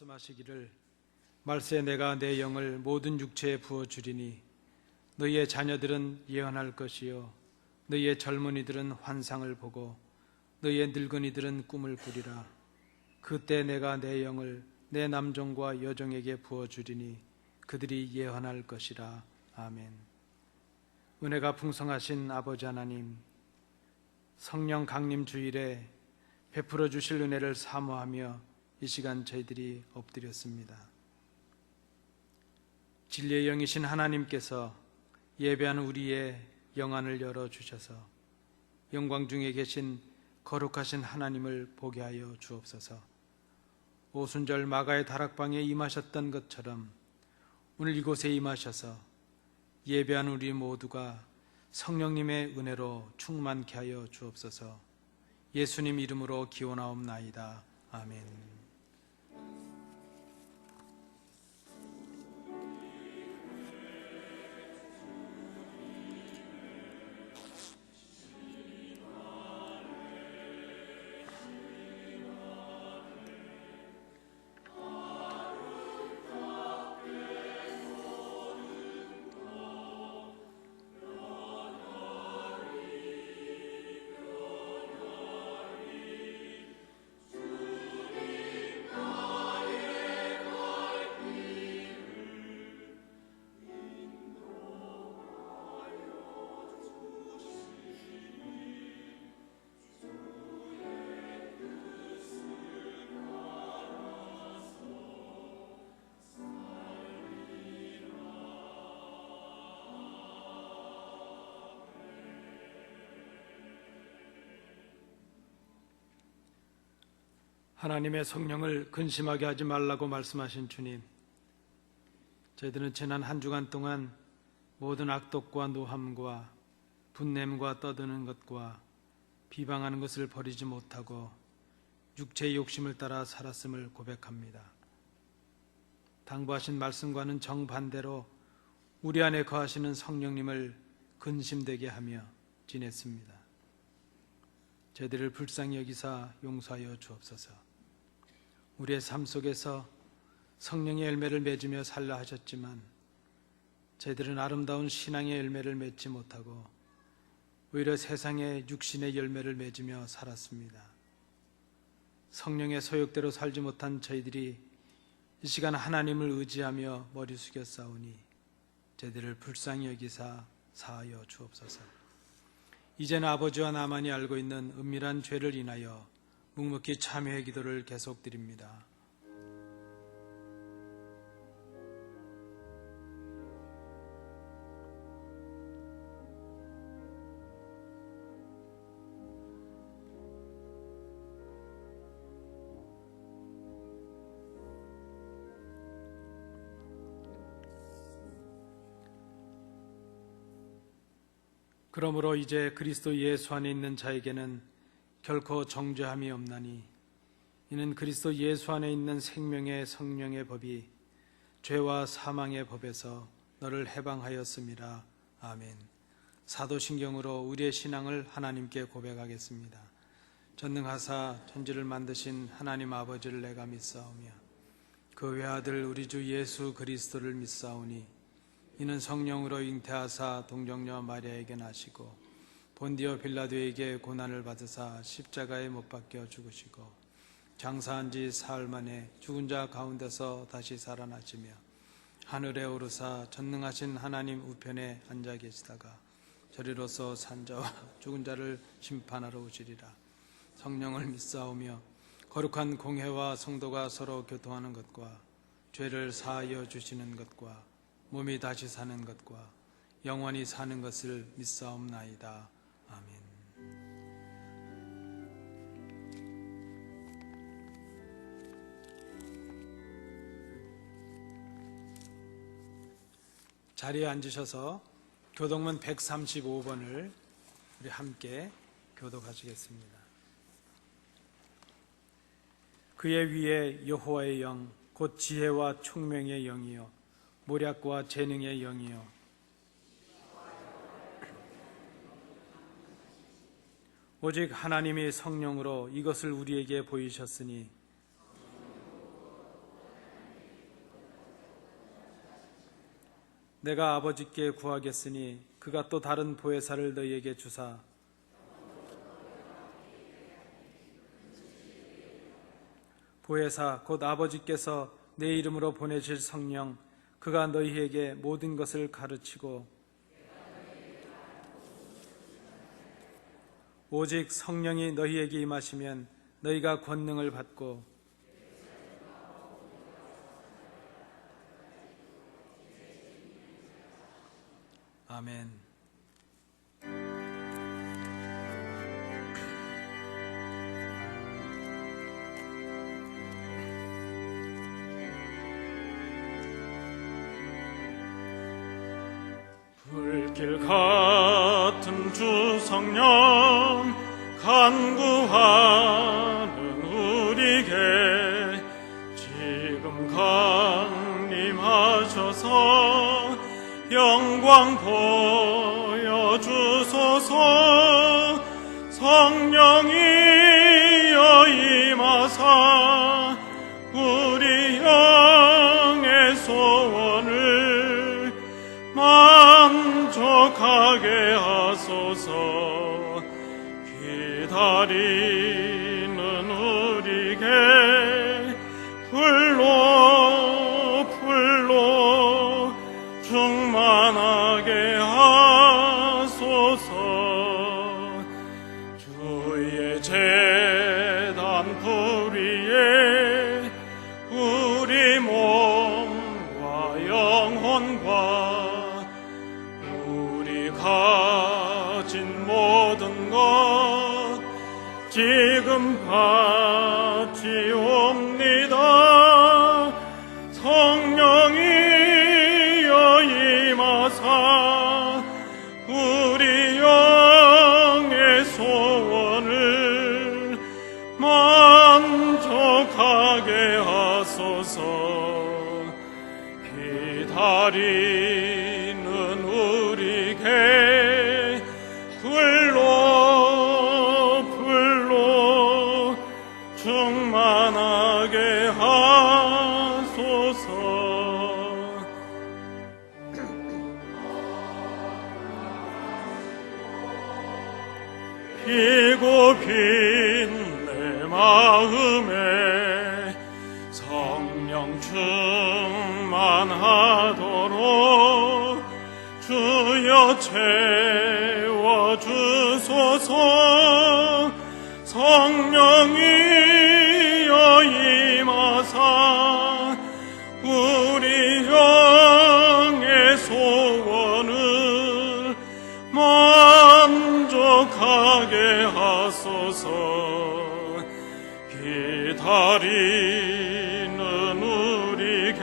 말씀하시기를 말세 내가 내 영을 모든 육체에 부어주리니 너희의 자녀들은 예언할 것이요 너희의 젊은이들은 환상을 보고 너희의 늙은이들은 꿈을 꾸리라. 그때 내가 내 영을 내 남종과 여종에게 부어주리니 그들이 예언할 것이라. 아멘. 은혜가 풍성하신 아버지 하나님, 성령 강림 주일에 베풀어 주실 은혜를 사모하며 이 시간 저희들이 엎드렸습니다. 진리의 영이신 하나님께서 예배하는 우리의 영안을 열어주셔서 영광 중에 계신 거룩하신 하나님을 보게 하여 주옵소서. 오순절 마가의 다락방에 임하셨던 것처럼 오늘 이곳에 임하셔서 예배하는 우리 모두가 성령님의 은혜로 충만케 하여 주옵소서. 예수님 이름으로 기원하옵나이다. 아멘. 하나님의 성령을 근심하게 하지 말라고 말씀하신 주님, 저희들은 지난 한 주간 동안 모든 악독과 노함과 분냄과 떠드는 것과 비방하는 것을 버리지 못하고 육체의 욕심을 따라 살았음을 고백합니다. 당부하신 말씀과는 정반대로 우리 안에 거하시는 성령님을 근심되게 하며 지냈습니다. 저희들을 불쌍히 여기사 용서하여 주옵소서. 우리의 삶 속에서 성령의 열매를 맺으며 살라 하셨지만 저희들은 아름다운 신앙의 열매를 맺지 못하고 오히려 세상의 육신의 열매를 맺으며 살았습니다. 성령의 소욕대로 살지 못한 저희들이 이 시간 하나님을 의지하며 머리 숙여 싸우니 저희들을 불쌍히 여기사 사하여 주옵소서. 이제는 아버지와 나만이 알고 있는 은밀한 죄를 인하여 묵묵히 참회의 기도를 계속드립니다. 그러므로 이제 그리스도 예수 안에 있는 자에게는 결코 정죄함이 없나니 이는 그리스도 예수 안에 있는 생명의 성령의 법이 죄와 사망의 법에서 너를 해방하였음이라. 아멘. 사도신경으로 우리의 신앙을 하나님께 고백하겠습니다. 전능하사 천지를 만드신 하나님 아버지를 내가 믿사오며 그 외아들 우리 주 예수 그리스도를 믿사오니 이는 성령으로 잉태하사 동정녀 마리아에게 나시고 본디오 빌라도에게 고난을 받으사 십자가에 못 박혀 죽으시고 장사한 지 사흘 만에 죽은 자 가운데서 다시 살아나시며 하늘에 오르사 전능하신 하나님 우편에 앉아 계시다가 저리로서 산 자와 죽은 자를 심판하러 오시리라. 성령을 믿사오며 거룩한 공회와 성도가 서로 교통하는 것과 죄를 사하여 주시는 것과 몸이 다시 사는 것과 영원히 사는 것을 믿사옵나이다. 아멘. 자리에 앉으셔서 교독문 135번을 우리 함께 교독하시겠습니다. 그의 위에 여호와의 영, 곧 지혜와 총명의 영이요 모략과 재능의 영이요 오직 하나님이 성령으로 이것을 우리에게 보이셨으니 내가 아버지께 구하겠으니 그가 또 다른 보혜사를 너희에게 주사 보혜사 곧 아버지께서 내 이름으로 보내실 성령 그가 너희에게 모든 것을 가르치고 오직 성령이 너희에게 임하시면 너희가 권능을 받고 아멘. 불길 같은 주 성령 간구하는 우리에게 지금 강림하셔서 영광 보여주소서. 성령이여 임하사 우리 영의 소원을 만족하게 하소서. 기다리는 우리에게 불로 충만하게 하소서. 주의 제단 불위에 우리 몸과 영혼과 우리 가진 모든 것 지금 바치옵니다. 성령이여 임하사 우리 영의 소원을 만족하게 하소서. 기다리는 우리에게 불로 충만하게 하소서. 피고 빈 내 마음에 성령 충만하도록 주여 채워주소서. 성령이여 임하사 우리 영의 소원을 만족하게 하소서. 기다리는 우리에게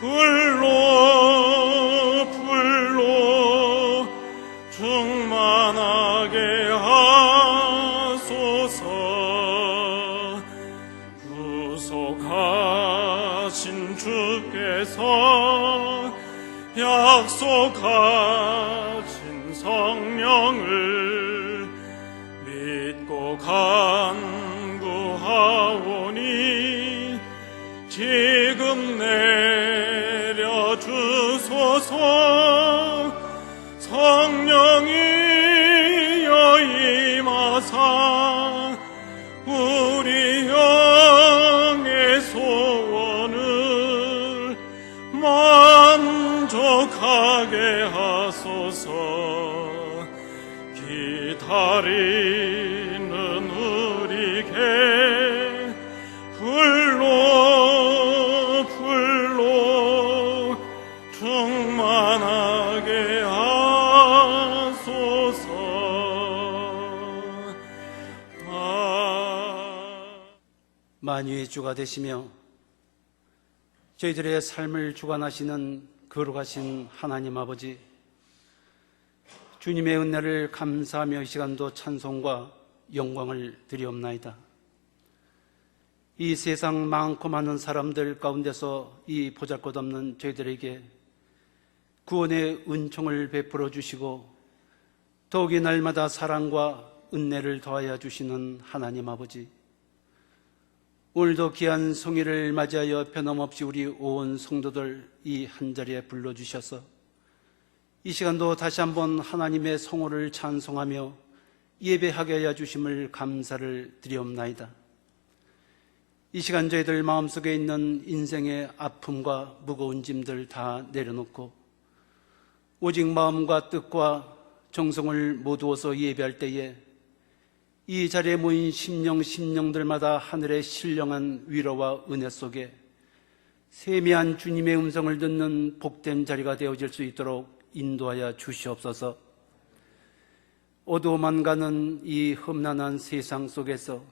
불로 충만하게 하소서. 구속하신 주께서 약속하신 성령을 믿고 간구하오니 지금 내려주소서. 성령이여 임하사 우리 영의 소원을 만족하게 하소서. 기다리는 우리에게 불로 충만하게 하소서. 만유의 주가 되시며 저희들의 삶을 주관하시는 거룩하신 하나님 아버지, 주님의 은혜를 감사하며 이 시간도 찬송과 영광을 드리옵나이다. 이 세상 많고 많은 사람들 가운데서 이 보잘것없는 저희들에게 구원의 은총을 베풀어 주시고 더욱이 날마다 사랑과 은혜를 더하여 주시는 하나님 아버지, 오늘도 귀한 성일을 맞이하여 변함없이 우리 온 성도들 이 한자리에 불러주셔서 이 시간도 다시 한번 하나님의 성호를 찬송하며 예배하게 하여 주심을 감사를 드리옵나이다. 이 시간 저희들 마음속에 있는 인생의 아픔과 무거운 짐들 다 내려놓고 오직 마음과 뜻과 정성을 모두어서 예배할 때에 이 자리에 모인 심령들마다 하늘의 신령한 위로와 은혜 속에 세미한 주님의 음성을 듣는 복된 자리가 되어질 수 있도록 인도하여 주시옵소서. 어두워만 가는 이 험난한 세상 속에서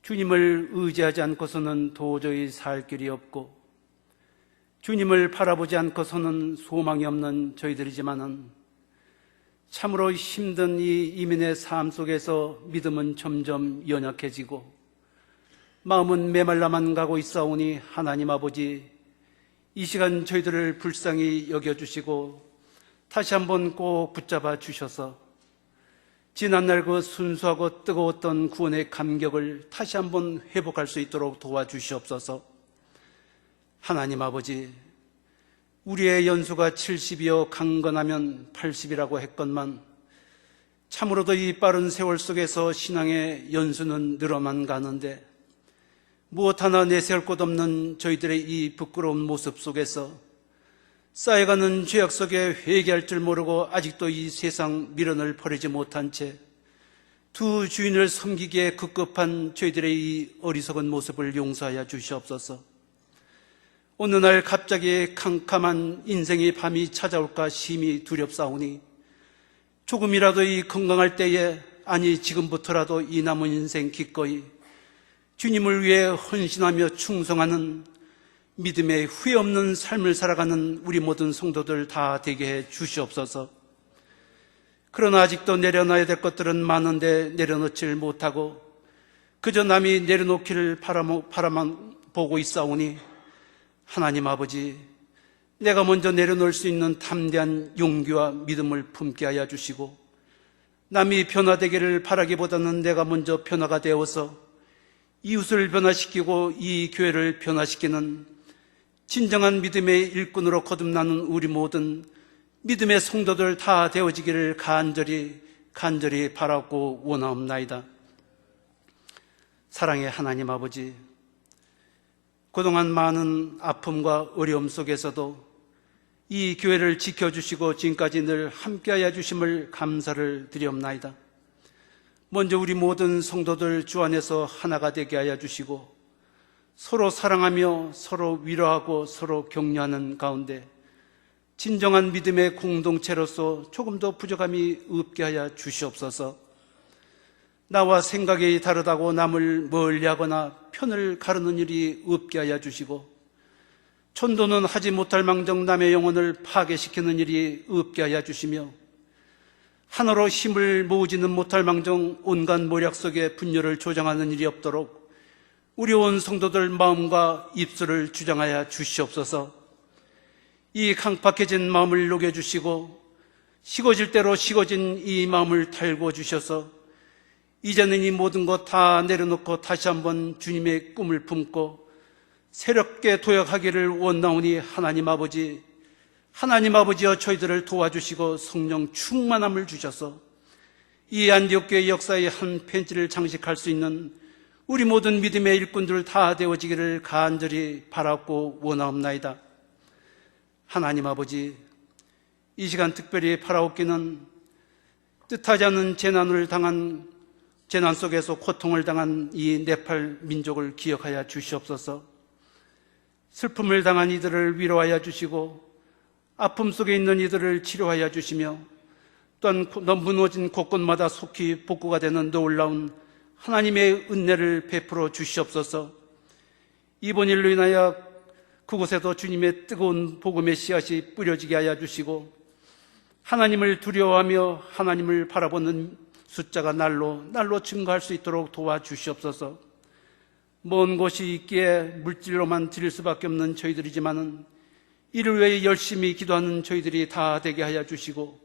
주님을 의지하지 않고서는 도저히 살 길이 없고 주님을 바라보지 않고서는 소망이 없는 저희들이지만은 참으로 힘든 이 이민의 삶 속에서 믿음은 점점 연약해지고 마음은 메말라만 가고 있사오니 하나님 아버지, 이 시간 저희들을 불쌍히 여겨주시고 다시 한번 꼭 붙잡아 주셔서 지난날 그 순수하고 뜨거웠던 구원의 감격을 다시 한번 회복할 수 있도록 도와주시옵소서. 하나님 아버지, 우리의 연수가 70이요 강건하면 80이라고 했건만 참으로도 이 빠른 세월 속에서 신앙의 연수는 늘어만 가는데 무엇 하나 내세울 것 없는 저희들의 이 부끄러운 모습 속에서 쌓여가는 죄악 속에 회개할 줄 모르고 아직도 이 세상 미련을 버리지 못한 채 두 주인을 섬기기에 급급한 저희들의 이 어리석은 모습을 용서하여 주시옵소서. 어느 날 갑자기 캄캄한 인생의 밤이 찾아올까 심히 두렵사오니 조금이라도 이 건강할 때에, 아니 지금부터라도 이 남은 인생 기꺼이 주님을 위해 헌신하며 충성하는 믿음의 후회 없는 삶을 살아가는 우리 모든 성도들 다 되게 해 주시옵소서. 그러나 아직도 내려놔야 될 것들은 많은데 내려놓지를 못하고 그저 남이 내려놓기를 바라만 보고 있사오니 하나님 아버지, 내가 먼저 내려놓을 수 있는 담대한 용기와 믿음을 품게 하여 주시고 남이 변화되기를 바라기보다는 내가 먼저 변화가 되어서 이웃을 변화시키고 이 교회를 변화시키는 진정한 믿음의 일꾼으로 거듭나는 우리 모든 믿음의 성도들 다 되어지기를 간절히 바라고 원하옵나이다. 사랑의 하나님 아버지, 그동안 많은 아픔과 어려움 속에서도 이 교회를 지켜주시고 지금까지 늘 함께하여 주심을 감사를 드리옵나이다. 먼저 우리 모든 성도들 주 안에서 하나가 되게 하여 주시고 서로 사랑하며 서로 위로하고 서로 격려하는 가운데 진정한 믿음의 공동체로서 조금 더 부족함이 없게 하여 주시옵소서. 나와 생각이 다르다고 남을 멀리하거나 편을 가르는 일이 없게 하여 주시고 천도는 하지 못할 망정 남의 영혼을 파괴시키는 일이 없게 하여 주시며 하나로 힘을 모으지는 못할 망정 온갖 모략 속에 분열을 조장하는 일이 없도록 우리 온 성도들 마음과 입술을 주장하여 주시옵소서. 이 강팍해진 마음을 녹여주시고 식어질 대로 식어진 이 마음을 달궈 주셔서 이제는 이 모든 것 다 내려놓고 다시 한번 주님의 꿈을 품고 새롭게 도약하기를 원나오니 하나님 아버지여 저희들을 도와주시고 성령 충만함을 주셔서 이 안디옥교회 역사의 한 펜지를 장식할 수 있는 우리 모든 믿음의 일꾼들 다 되어지기를 간절히 바라고 원하옵나이다. 하나님 아버지, 이 시간 특별히 바라옵기는 뜻하지 않은 재난 속에서 고통을 당한 이 네팔 민족을 기억하여 주시옵소서. 슬픔을 당한 이들을 위로하여 주시고 아픔 속에 있는 이들을 치료하여 주시며 또한 무너진 곳곳마다 속히 복구가 되는 놀라운 하나님의 은혜를 베풀어 주시옵소서. 이번 일로 인하여 그곳에도 주님의 뜨거운 복음의 씨앗이 뿌려지게 하여 주시고 하나님을 두려워하며 하나님을 바라보는 숫자가 날로 증가할 수 있도록 도와주시옵소서. 먼 곳이 있기에 물질로만 드릴 수밖에 없는 저희들이지만은 이를 위해 열심히 기도하는 저희들이 다 되게 하여 주시고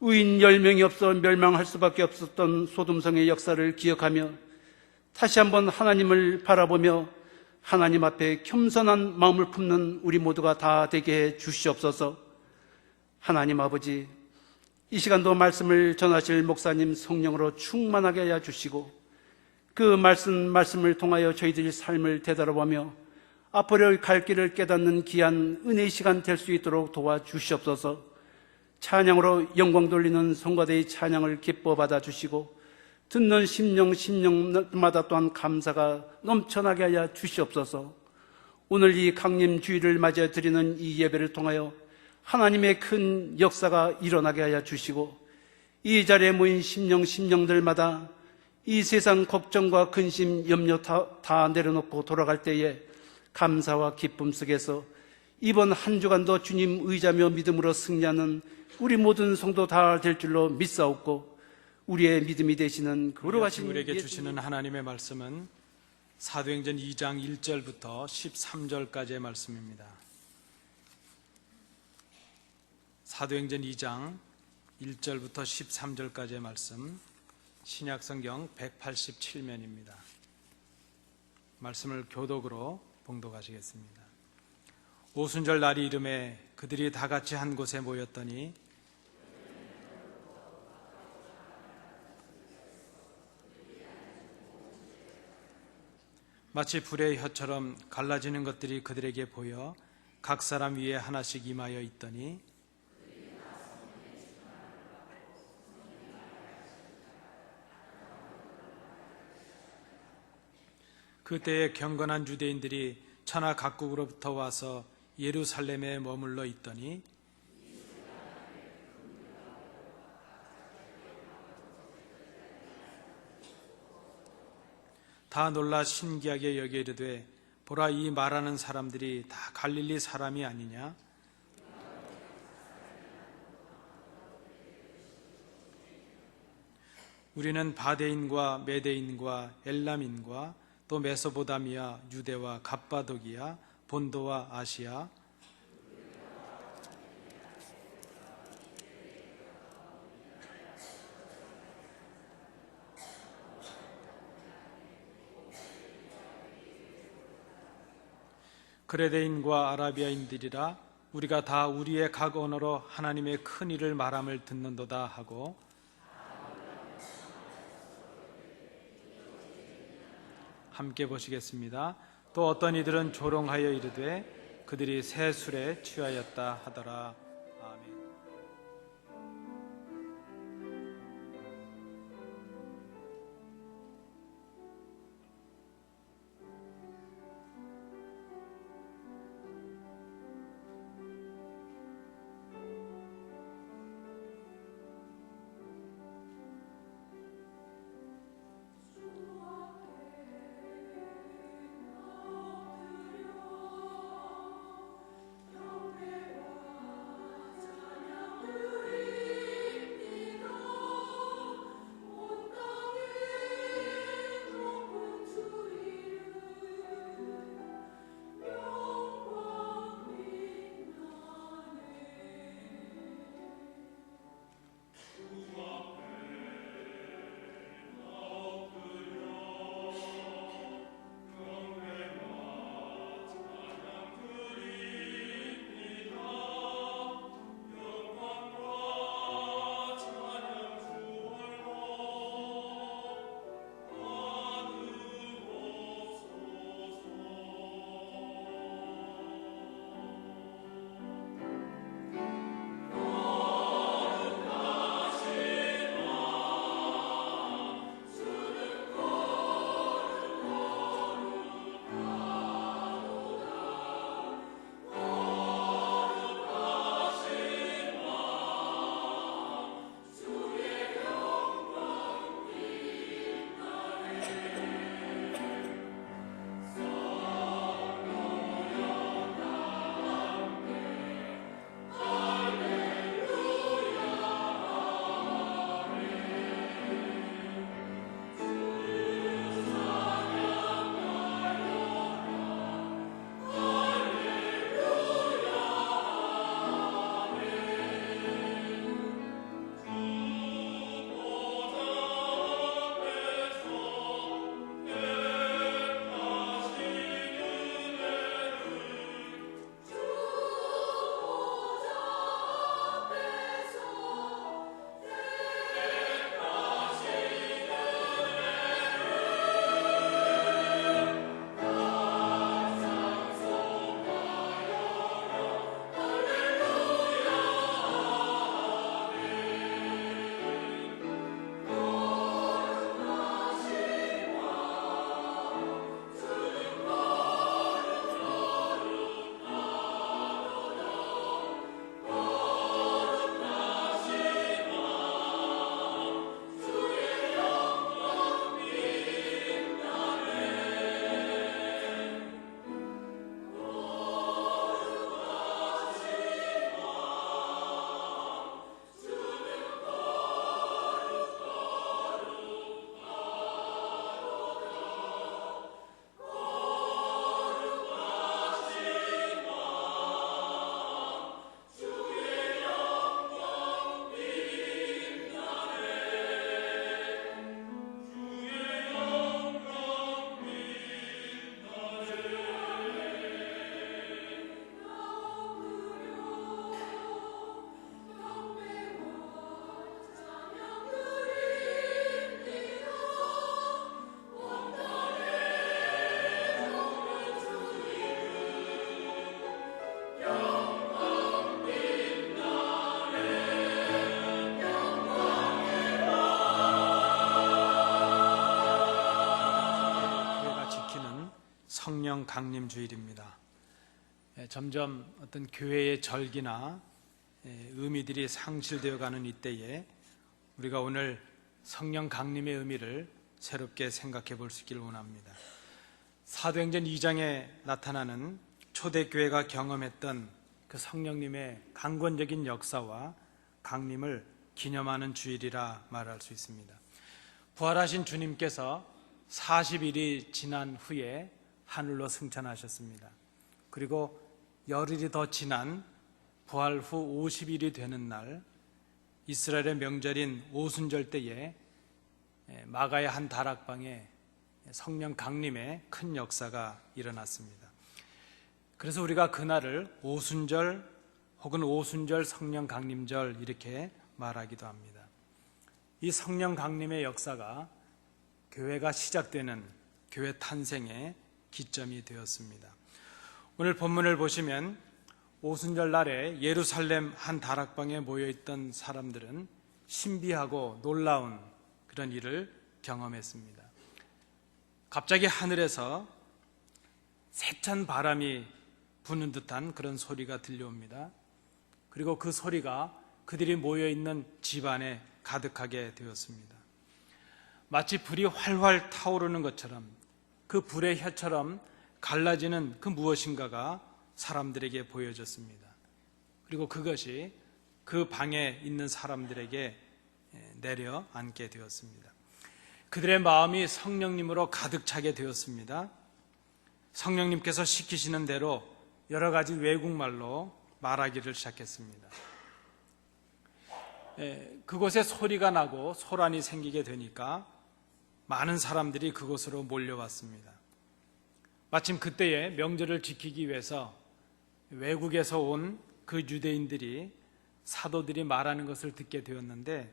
의인 10명이 없어 멸망할 수밖에 없었던 소돔성의 역사를 기억하며 다시 한번 하나님을 바라보며 하나님 앞에 겸손한 마음을 품는 우리 모두가 다 되게 해 주시옵소서. 하나님 아버지, 이 시간도 말씀을 전하실 목사님 성령으로 충만하게 하여 주시고 그 말씀을 통하여 저희들의 삶을 되돌아보며 앞으로 갈 길을 깨닫는 귀한 은혜의 시간 될 수 있도록 도와주시옵소서. 찬양으로 영광 돌리는 성가대의 찬양을 기뻐 받아주시고 듣는 심령마다 또한 감사가 넘쳐나게 하여 주시옵소서. 오늘 이 강림 주일을 맞아 드리는 이 예배를 통하여 하나님의 큰 역사가 일어나게 하여 주시고 이 자리에 모인 심령들마다 이 세상 걱정과 근심, 염려 다 내려놓고 돌아갈 때에 감사와 기쁨 속에서 이번 한 주간도 주님 의지하며 믿음으로 승리하는 우리 모든 성도 다 될 줄로 믿사옵고 우리의 믿음이 되시는 거룩하신 우리에게 주시는 하나님의 말씀은 사도행전 2장 1절부터 13절까지의 말씀입니다. 사도행전 2장 1절부터 13절까지의 말씀, 신약성경 187면입니다. 말씀을 교독으로 봉독하시겠습니다. 오순절 날이 이름에 그들이 다 같이 한 곳에 모였더니 마치 불의 혀처럼 갈라지는 것들이 그들에게 보여 각 사람 위에 하나씩 임하여 있더니 그때에 경건한 유대인들이 천하 각국으로부터 와서 예루살렘에 머물러 있더니 다 놀라 신기하게 여겨 이르되 보라, 이 말하는 사람들이 다 갈릴리 사람이 아니냐? 우리는 바데인과 메데인과 엘람인과 또 메소보다미아, 유대와 갑바도기아, 본도와 아시아, 그레데인과 아라비아인들이라 우리가 다 우리의 각 언어로 하나님의 큰 일을 말함을 듣는도다 하고 함께 보시겠습니다. 또 어떤 이들은 조롱하여 이르되 그들이 새 술에 취하였다 하더라. 아멘. 성령 강림 주일입니다. 점점 어떤 교회의 절기나 의미들이 상실되어 가는 이때에 우리가 오늘 성령 강림의 의미를 새롭게 생각해 볼 수 있기를 원합니다. 사도행전 2장에 나타나는 초대교회가 경험했던 그 성령님의 강권적인 역사와 강림을 기념하는 주일이라 말할 수 있습니다. 부활하신 주님께서 40일이 지난 후에 하늘로 승천하셨습니다. 그리고 열흘이 더 지난 부활 후 50일이 되는 날 이스라엘의 명절인 오순절 때에 마가의 한 다락방에 성령 강림의 큰 역사가 일어났습니다. 그래서 우리가 그날을 오순절 혹은 오순절 성령 강림절 이렇게 말하기도 합니다. 이 성령 강림의 역사가 교회가 시작되는 교회 탄생의 기점이 되었습니다. 오늘 본문을 보시면 오순절 날에 예루살렘 한 다락방에 모여있던 사람들은 신비하고 놀라운 그런 일을 경험했습니다. 갑자기 하늘에서 세찬 바람이 부는 듯한 그런 소리가 들려옵니다. 그리고 그 소리가 그들이 모여있는 집안에 가득하게 되었습니다. 마치 불이 활활 타오르는 것처럼 그 불의 혀처럼 갈라지는 그 무엇인가가 사람들에게 보여졌습니다. 그리고 그것이 그 방에 있는 사람들에게 내려앉게 되었습니다. 그들의 마음이 성령님으로 가득 차게 되었습니다. 성령님께서 시키시는 대로 여러 가지 외국말로 말하기를 시작했습니다. 그곳에 소리가 나고 소란이 생기게 되니까 많은 사람들이 그곳으로 몰려왔습니다. 마침 그때에 명절을 지키기 위해서 외국에서 온 그 유대인들이 사도들이 말하는 것을 듣게 되었는데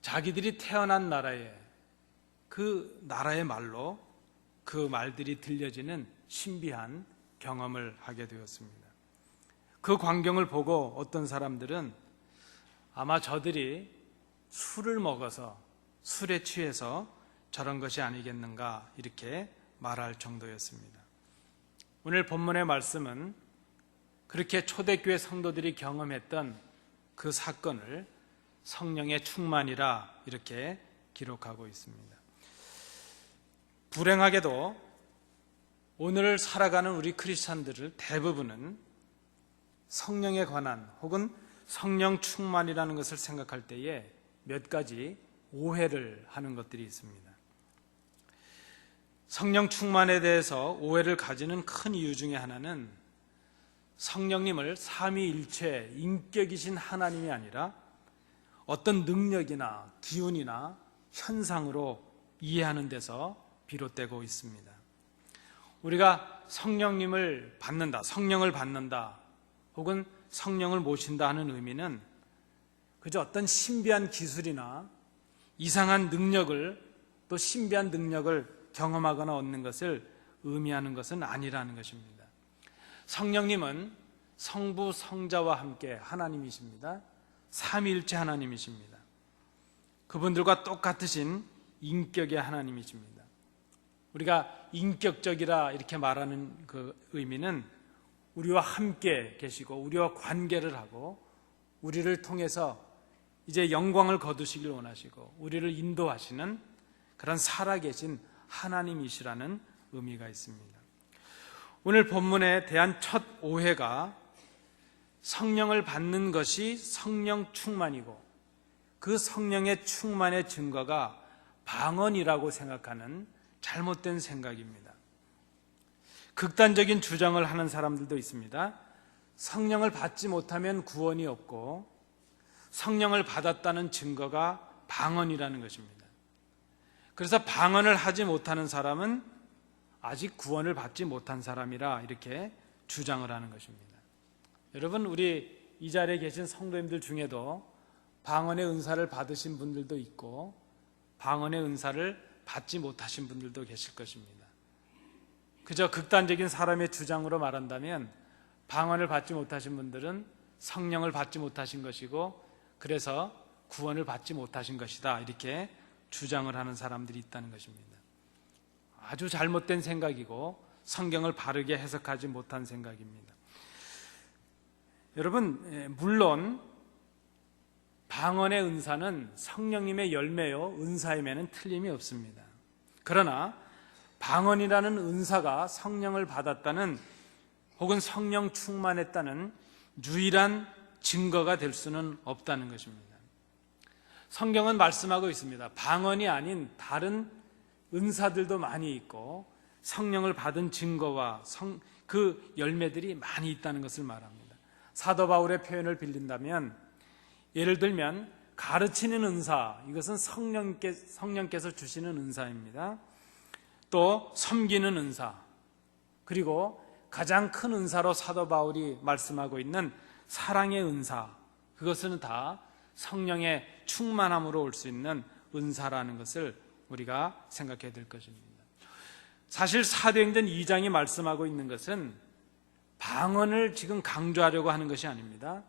자기들이 태어난 나라에 그 나라의 말로 그 말들이 들려지는 신비한 경험을 하게 되었습니다. 그 광경을 보고 어떤 사람들은 아마 저들이 술을 먹어서 술에 취해서 저런 것이 아니겠는가 이렇게 말할 정도였습니다. 오늘 본문의 말씀은 그렇게 초대교회 성도들이 경험했던 그 사건을 성령의 충만이라 이렇게 기록하고 있습니다. 불행하게도 오늘 살아가는 우리 크리스찬들을 대부분은 성령에 관한 혹은 성령 충만이라는 것을 생각할 때에 몇 가지 오해를 하는 것들이 있습니다. 성령 충만에 대해서 오해를 가지는 큰 이유 중에 하나는 성령님을 삼위일체 인격이신 하나님이 아니라 어떤 능력이나 기운이나 현상으로 이해하는 데서 비롯되고 있습니다. 우리가 성령님을 받는다, 성령을 받는다 혹은 성령을 모신다 하는 의미는 그저 어떤 신비한 기술이나 이상한 능력을 또 신비한 능력을 경험하거나 얻는 것을 의미하는 것은 아니라는 것입니다. 성령님은 성부, 성자와 함께 하나님이십니다. 삼위일체 하나님이십니다. 그분들과 똑같으신 인격의 하나님이십니다. 우리가 인격적이라 이렇게 말하는 그 의미는 우리와 함께 계시고 우리와 관계를 하고 우리를 통해서 이제 영광을 거두시길 원하시고 우리를 인도하시는 그런 살아계신 하나님이시라는 의미가 있습니다. 오늘 본문에 대한 첫 오해가 성령을 받는 것이 성령 충만이고 그 성령의 충만의 증거가 방언이라고 생각하는 잘못된 생각입니다. 극단적인 주장을 하는 사람들도 있습니다. 성령을 받지 못하면 구원이 없고 성령을 받았다는 증거가 방언이라는 것입니다. 그래서 방언을 하지 못하는 사람은 아직 구원을 받지 못한 사람이라 이렇게 주장을 하는 것입니다. 여러분, 우리 이 자리에 계신 성도님들 중에도 방언의 은사를 받으신 분들도 있고 방언의 은사를 받지 못하신 분들도 계실 것입니다. 그저 극단적인 사람의 주장으로 말한다면 방언을 받지 못하신 분들은 성령을 받지 못하신 것이고 그래서 구원을 받지 못하신 것이다 이렇게 주장을 하는 사람들이 있다는 것입니다. 아주 잘못된 생각이고 성경을 바르게 해석하지 못한 생각입니다. 여러분, 물론 방언의 은사는 성령님의 열매요 은사임에는 틀림이 없습니다. 그러나 방언이라는 은사가 성령을 받았다는 혹은 성령 충만했다는 유일한 증거가 될 수는 없다는 것입니다. 성경은 말씀하고 있습니다. 방언이 아닌 다른 은사들도 많이 있고 성령을 받은 증거와 그 열매들이 많이 있다는 것을 말합니다. 사도 바울의 표현을 빌린다면 예를 들면 가르치는 은사, 이것은 성령께서 주시는 은사입니다. 또 섬기는 은사, 그리고 가장 큰 은사로 사도 바울이 말씀하고 있는 사랑의 은사, 그것은 다 성령의 충만함으로 올 수 있는 은사라는 것을 우리가 생각해야 될 것입니다. 사실 사도행전 2장이 말씀하고 있는 것은 방언을 지금 강조하려고 하는 것이 아닙니다.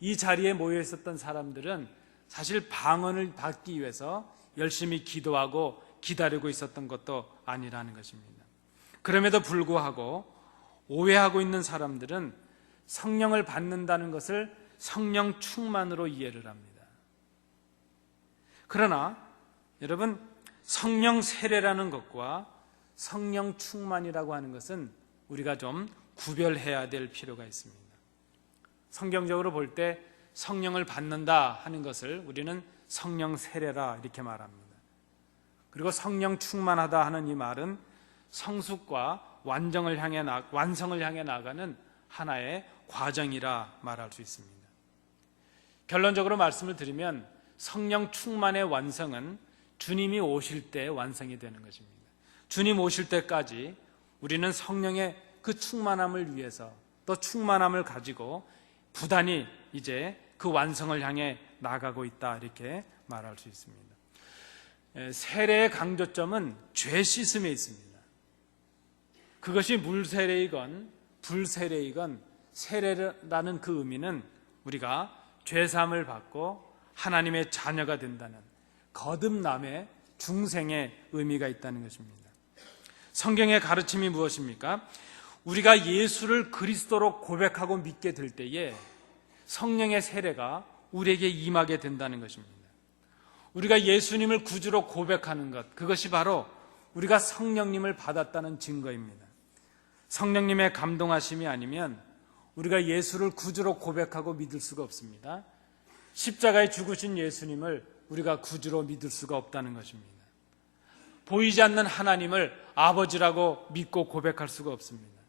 이 자리에 모여 있었던 사람들은 사실 방언을 받기 위해서 열심히 기도하고 기다리고 있었던 것도 아니라는 것입니다. 그럼에도 불구하고 오해하고 있는 사람들은 성령을 받는다는 것을 성령 충만으로 이해를 합니다. 그러나 여러분, 성령 세례라는 것과 성령 충만이라고 하는 것은 우리가 좀 구별해야 될 필요가 있습니다. 성경적으로 볼 때 성령을 받는다 하는 것을 우리는 성령 세례라 이렇게 말합니다. 그리고 성령 충만하다 하는 이 말은 성숙과 완성을 향해 나가는 하나의 과정이라 말할 수 있습니다. 결론적으로 말씀을 드리면 성령 충만의 완성은 주님이 오실 때 완성이 되는 것입니다. 주님 오실 때까지 우리는 성령의 그 충만함을 위해서 또 충만함을 가지고 부단히 이제 그 완성을 향해 나가고 있다 이렇게 말할 수 있습니다. 세례의 강조점은 죄 씻음에 있습니다. 그것이 물세례이건 불세례이건 세례라는 그 의미는 우리가 죄사함을 받고 하나님의 자녀가 된다는 거듭남의 중생의 의미가 있다는 것입니다. 성경의 가르침이 무엇입니까? 우리가 예수를 그리스도로 고백하고 믿게 될 때에 성령의 세례가 우리에게 임하게 된다는 것입니다. 우리가 예수님을 구주로 고백하는 것, 그것이 바로 우리가 성령님을 받았다는 증거입니다. 성령님의 감동하심이 아니면 우리가 예수를 구주로 고백하고 믿을 수가 없습니다. 십자가에 죽으신 예수님을 우리가 구주로 믿을 수가 없다는 것입니다. 보이지 않는 하나님을 아버지라고 믿고 고백할 수가 없습니다.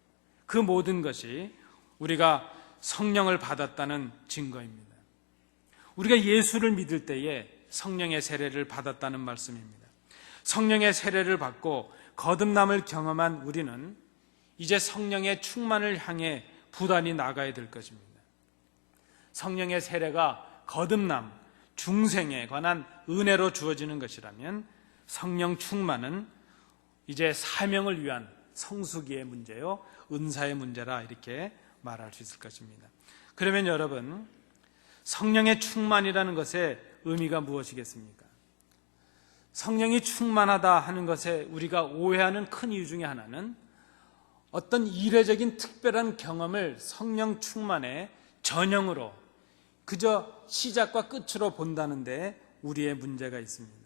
그 모든 것이 우리가 성령을 받았다는 증거입니다. 우리가 예수를 믿을 때에 성령의 세례를 받았다는 말씀입니다. 성령의 세례를 받고 거듭남을 경험한 우리는 이제 성령의 충만을 향해 부단히 나가야 될 것입니다. 성령의 세례가 거듭남, 중생에 관한 은혜로 주어지는 것이라면 성령 충만은 이제 사명을 위한 성수기의 문제요, 은사의 문제라 이렇게 말할 수 있을 것입니다. 그러면 여러분, 성령의 충만이라는 것의 의미가 무엇이겠습니까? 성령이 충만하다 하는 것에 우리가 오해하는 큰 이유 중에 하나는 어떤 이례적인 특별한 경험을 성령 충만의 전형으로 그저 시작과 끝으로 본다는 데 우리의 문제가 있습니다.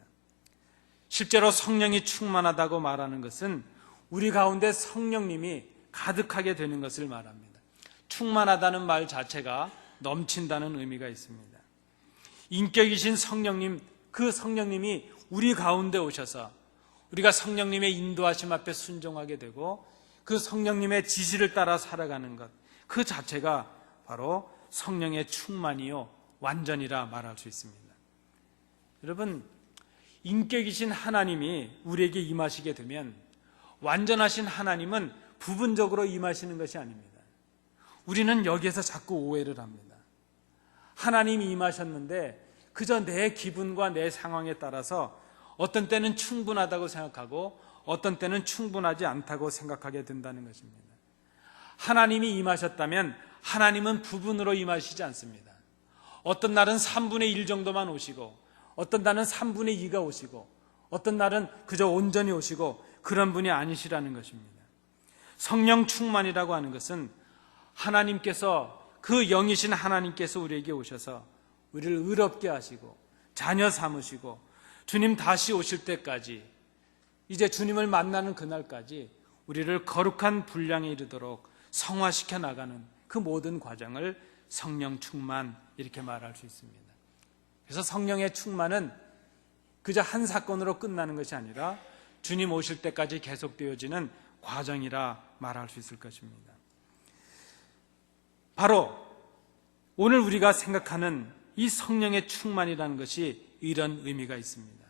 실제로 성령이 충만하다고 말하는 것은 우리 가운데 성령님이 가득하게 되는 것을 말합니다. 충만하다는 말 자체가 넘친다는 의미가 있습니다. 인격이신 성령님, 그 성령님이 우리 가운데 오셔서 우리가 성령님의 인도하심 앞에 순종하게 되고 그 성령님의 지시를 따라 살아가는 것, 그 자체가 바로 성령의 충만이요 완전이라 말할 수 있습니다. 여러분, 인격이신 하나님이 우리에게 임하시게 되면 완전하신 하나님은 부분적으로 임하시는 것이 아닙니다. 우리는 여기에서 자꾸 오해를 합니다. 하나님이 임하셨는데 그저 내 기분과 내 상황에 따라서 어떤 때는 충분하다고 생각하고 어떤 때는 충분하지 않다고 생각하게 된다는 것입니다. 하나님이 임하셨다면 하나님은 부분으로 임하시지 않습니다. 어떤 날은 3분의 1 정도만 오시고 어떤 날은 3분의 2가 오시고 어떤 날은 그저 온전히 오시고 그런 분이 아니시라는 것입니다. 성령 충만이라고 하는 것은 하나님께서, 그 영이신 하나님께서 우리에게 오셔서 우리를 의롭게 하시고 자녀 삼으시고 주님 다시 오실 때까지, 이제 주님을 만나는 그날까지 우리를 거룩한 분량에 이르도록 성화시켜 나가는 그 모든 과정을 성령 충만, 이렇게 말할 수 있습니다. 그래서 성령의 충만은 그저 한 사건으로 끝나는 것이 아니라 주님 오실 때까지 계속되어지는 과정이라 말할 수 있을 것입니다. 바로 오늘 우리가 생각하는 이 성령의 충만이라는 것이 이런 의미가 있습니다.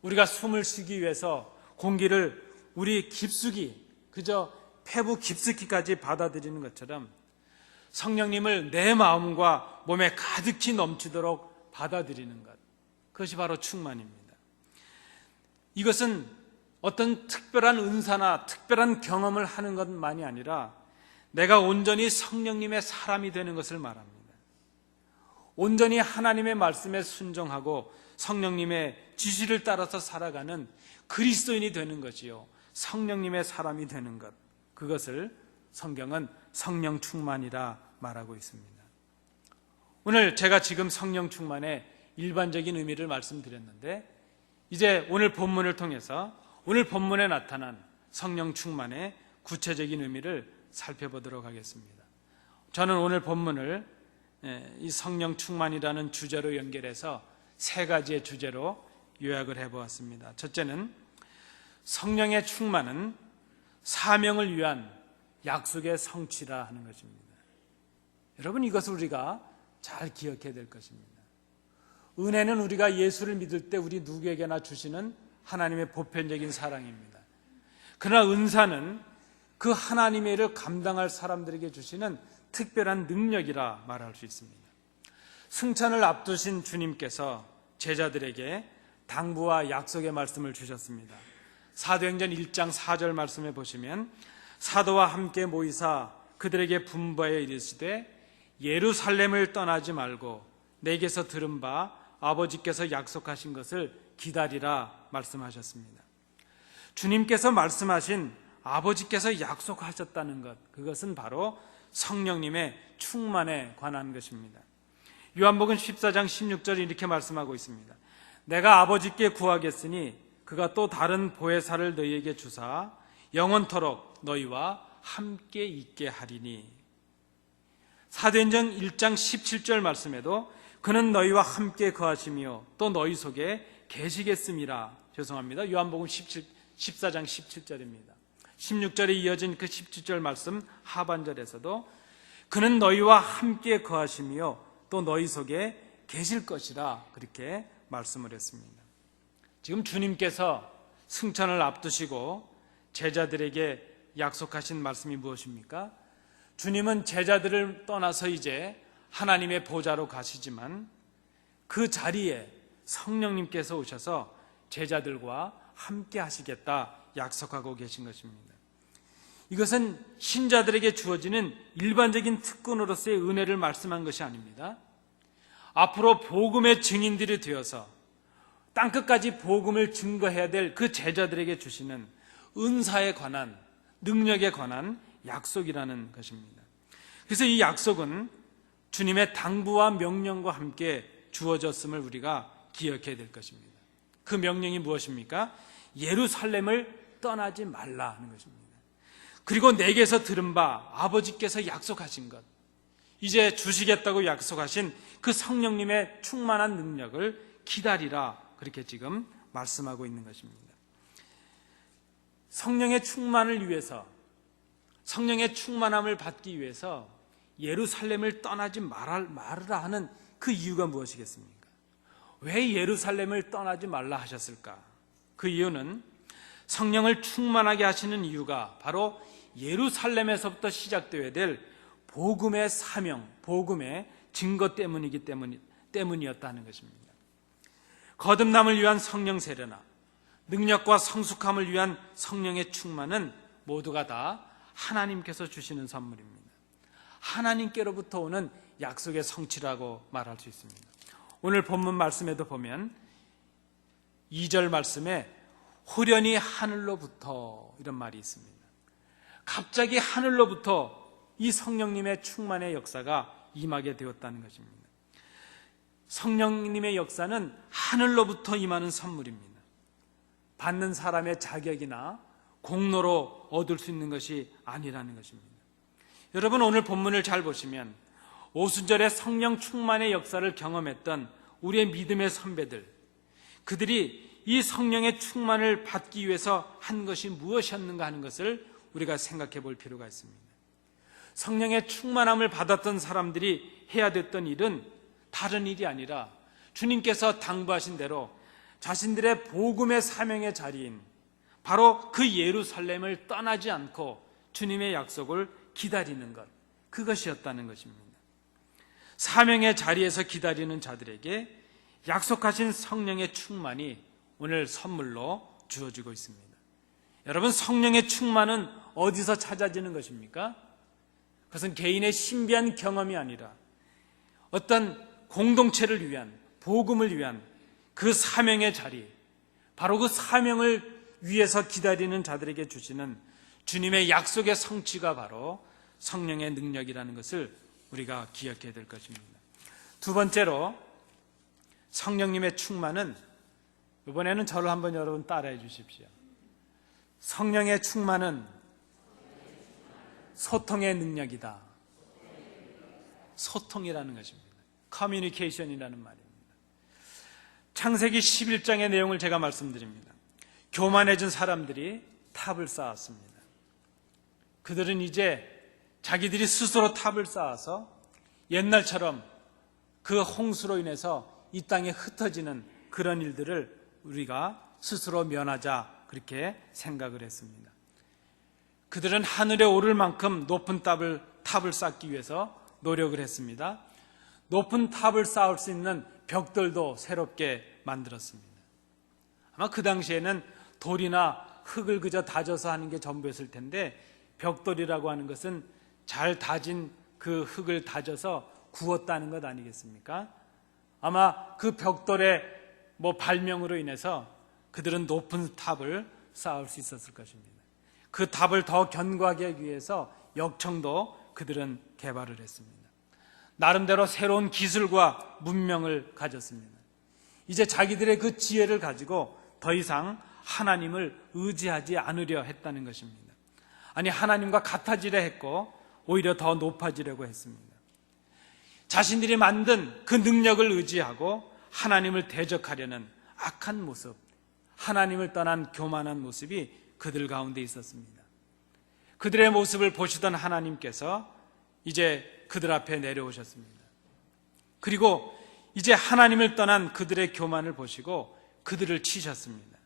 우리가 숨을 쉬기 위해서 공기를 우리 깊숙이, 그저 폐부 깊숙이까지 받아들이는 것처럼 성령님을 내 마음과 몸에 가득히 넘치도록 받아들이는 것, 그것이 바로 충만입니다. 이것은 어떤 특별한 은사나 특별한 경험을 하는 것만이 아니라 내가 온전히 성령님의 사람이 되는 것을 말합니다. 온전히 하나님의 말씀에 순종하고 성령님의 지시를 따라서 살아가는 그리스도인이 되는 것이요, 성령님의 사람이 되는 것, 그것을 성경은 성령 충만이라 말하고 있습니다. 오늘 제가 지금 성령 충만의 일반적인 의미를 말씀드렸는데, 이제 오늘 본문을 통해서 오늘 본문에 나타난 성령 충만의 구체적인 의미를 살펴보도록 하겠습니다. 저는 오늘 본문을 이 성령 충만이라는 주제로 연결해서 세 가지의 주제로 요약을 해보았습니다. 첫째는 성령의 충만은 사명을 위한 약속의 성취라 하는 것입니다. 여러분, 이것을 우리가 잘 기억해야 될 것입니다. 은혜는 우리가 예수를 믿을 때 우리 누구에게나 주시는 하나님의 보편적인 사랑입니다. 그러나 은사는 그 하나님의 일을 감당할 사람들에게 주시는 특별한 능력이라 말할 수 있습니다. 승천을 앞두신 주님께서 제자들에게 당부와 약속의 말씀을 주셨습니다. 사도행전 1장 4절 말씀에 보시면, 사도와 함께 모이사 그들에게 분부하여 이르시되 예루살렘을 떠나지 말고 내게서 들은 바 아버지께서 약속하신 것을 기다리라 말씀하셨습니다. 주님께서 말씀하신 아버지께서 약속하셨다는 것, 그것은 바로 성령님의 충만에 관한 것입니다. 요한복음 14장 16절에 이렇게 말씀하고 있습니다. 내가 아버지께 구하겠으니 그가 또 다른 보혜사를 너희에게 주사 영원토록 너희와 함께 있게 하리니. 사도행전 1장 17절 말씀에도 그는 너희와 함께 거하시며 또 너희 속에 계시겠음이라. 죄송합니다. 요한복음 14장 17절입니다. 16절에 이어진 그 17절 말씀 하반절에서도 그는 너희와 함께 거하시며 또 너희 속에 계실 것이라, 그렇게 말씀을 했습니다. 지금 주님께서 승천을 앞두시고 제자들에게 약속하신 말씀이 무엇입니까? 주님은 제자들을 떠나서 이제 하나님의 보좌로 가시지만 그 자리에 성령님께서 오셔서 제자들과 함께 하시겠다 약속하고 계신 것입니다. 이것은 신자들에게 주어지는 일반적인 특권으로서의 은혜를 말씀한 것이 아닙니다. 앞으로 복음의 증인들이 되어서 땅끝까지 복음을 증거해야 될 그 제자들에게 주시는 은사에 관한, 능력에 관한 약속이라는 것입니다. 그래서 이 약속은 주님의 당부와 명령과 함께 주어졌음을 우리가 기억해야 될 것입니다. 그 명령이 무엇입니까? 예루살렘을 떠나지 말라 하는 것입니다. 그리고 내게서 들은 바 아버지께서 약속하신 것, 이제 주시겠다고 약속하신 그 성령님의 충만한 능력을 기다리라, 그렇게 지금 말씀하고 있는 것입니다. 성령의 충만을 위해서, 성령의 충만함을 받기 위해서 예루살렘을 떠나지 말으라 하는 그 이유가 무엇이겠습니까? 왜 예루살렘을 떠나지 말라 하셨을까? 그 이유는 성령을 충만하게 하시는 이유가 바로 예루살렘에서부터 시작되어야 될 복음의 사명, 복음의 증거 때문이었다는 것입니다. 거듭남을 위한 성령 세례나 능력과 성숙함을 위한 성령의 충만은 모두가 다 하나님께서 주시는 선물입니다. 하나님께로부터 오는 약속의 성취라고 말할 수 있습니다. 오늘 본문 말씀에도 보면 2절 말씀에 호련히 하늘로부터, 이런 말이 있습니다. 갑자기 하늘로부터 이 성령님의 충만의 역사가 임하게 되었다는 것입니다. 성령님의 역사는 하늘로부터 임하는 선물입니다. 받는 사람의 자격이나 공로로 얻을 수 있는 것이 아니라는 것입니다. 여러분, 오늘 본문을 잘 보시면 오순절에 성령 충만의 역사를 경험했던 우리의 믿음의 선배들, 그들이 이 성령의 충만을 받기 위해서 한 것이 무엇이었는가 하는 것을 우리가 생각해 볼 필요가 있습니다. 성령의 충만함을 받았던 사람들이 해야 됐던 일은 다른 일이 아니라 주님께서 당부하신 대로 자신들의 복음의 사명의 자리인 바로 그 예루살렘을 떠나지 않고 주님의 약속을 기다리는 것, 그것이었다는 것입니다. 사명의 자리에서 기다리는 자들에게 약속하신 성령의 충만이 오늘 선물로 주어지고 있습니다. 여러분, 성령의 충만은 어디서 찾아지는 것입니까? 그것은 개인의 신비한 경험이 아니라 어떤 공동체를 위한, 복음을 위한 그 사명의 자리, 바로 그 사명을 위해서 기다리는 자들에게 주시는 주님의 약속의 성취가 바로 성령의 능력이라는 것을 우리가 기억해야 될 것입니다. 두 번째로, 성령님의 충만은, 이번에는 저를 한번 여러분 따라해 주십시오. 성령의 충만은 소통의 능력이다. 소통이라는 것입니다. 커뮤니케이션이라는 말입니다. 창세기 11장의 내용을 제가 말씀드립니다. 교만해진 사람들이 탑을 쌓았습니다. 그들은 이제 자기들이 스스로 탑을 쌓아서 옛날처럼 그 홍수로 인해서 이 땅에 흩어지는 그런 일들을 우리가 스스로 면하자, 그렇게 생각을 했습니다. 그들은 하늘에 오를 만큼 높은 탑을 쌓기 위해서 노력을 했습니다. 높은 탑을 쌓을 수 있는 벽돌도 새롭게 만들었습니다. 아마 그 당시에는 돌이나 흙을 그저 다져서 하는 게 전부였을 텐데, 벽돌이라고 하는 것은 잘 다진 그 흙을 다져서 구웠다는 것 아니겠습니까? 아마 그 벽돌의 발명으로 인해서 그들은 높은 탑을 쌓을 수 있었을 것입니다. 그 탑을 더 견고하게 하기 위해서 역청도 그들은 개발을 했습니다. 나름대로 새로운 기술과 문명을 가졌습니다. 이제 자기들의 그 지혜를 가지고 더 이상 하나님을 의지하지 않으려 했다는 것입니다. 아니, 하나님과 같아지려 했고 오히려 더 높아지려고 했습니다. 자신들이 만든 그 능력을 의지하고 하나님을 대적하려는 악한 모습, 하나님을 떠난 교만한 모습이 그들 가운데 있었습니다. 그들의 모습을 보시던 하나님께서 이제 그들 앞에 내려오셨습니다. 그리고 이제 하나님을 떠난 그들의 교만을 보시고 그들을 치셨습니다.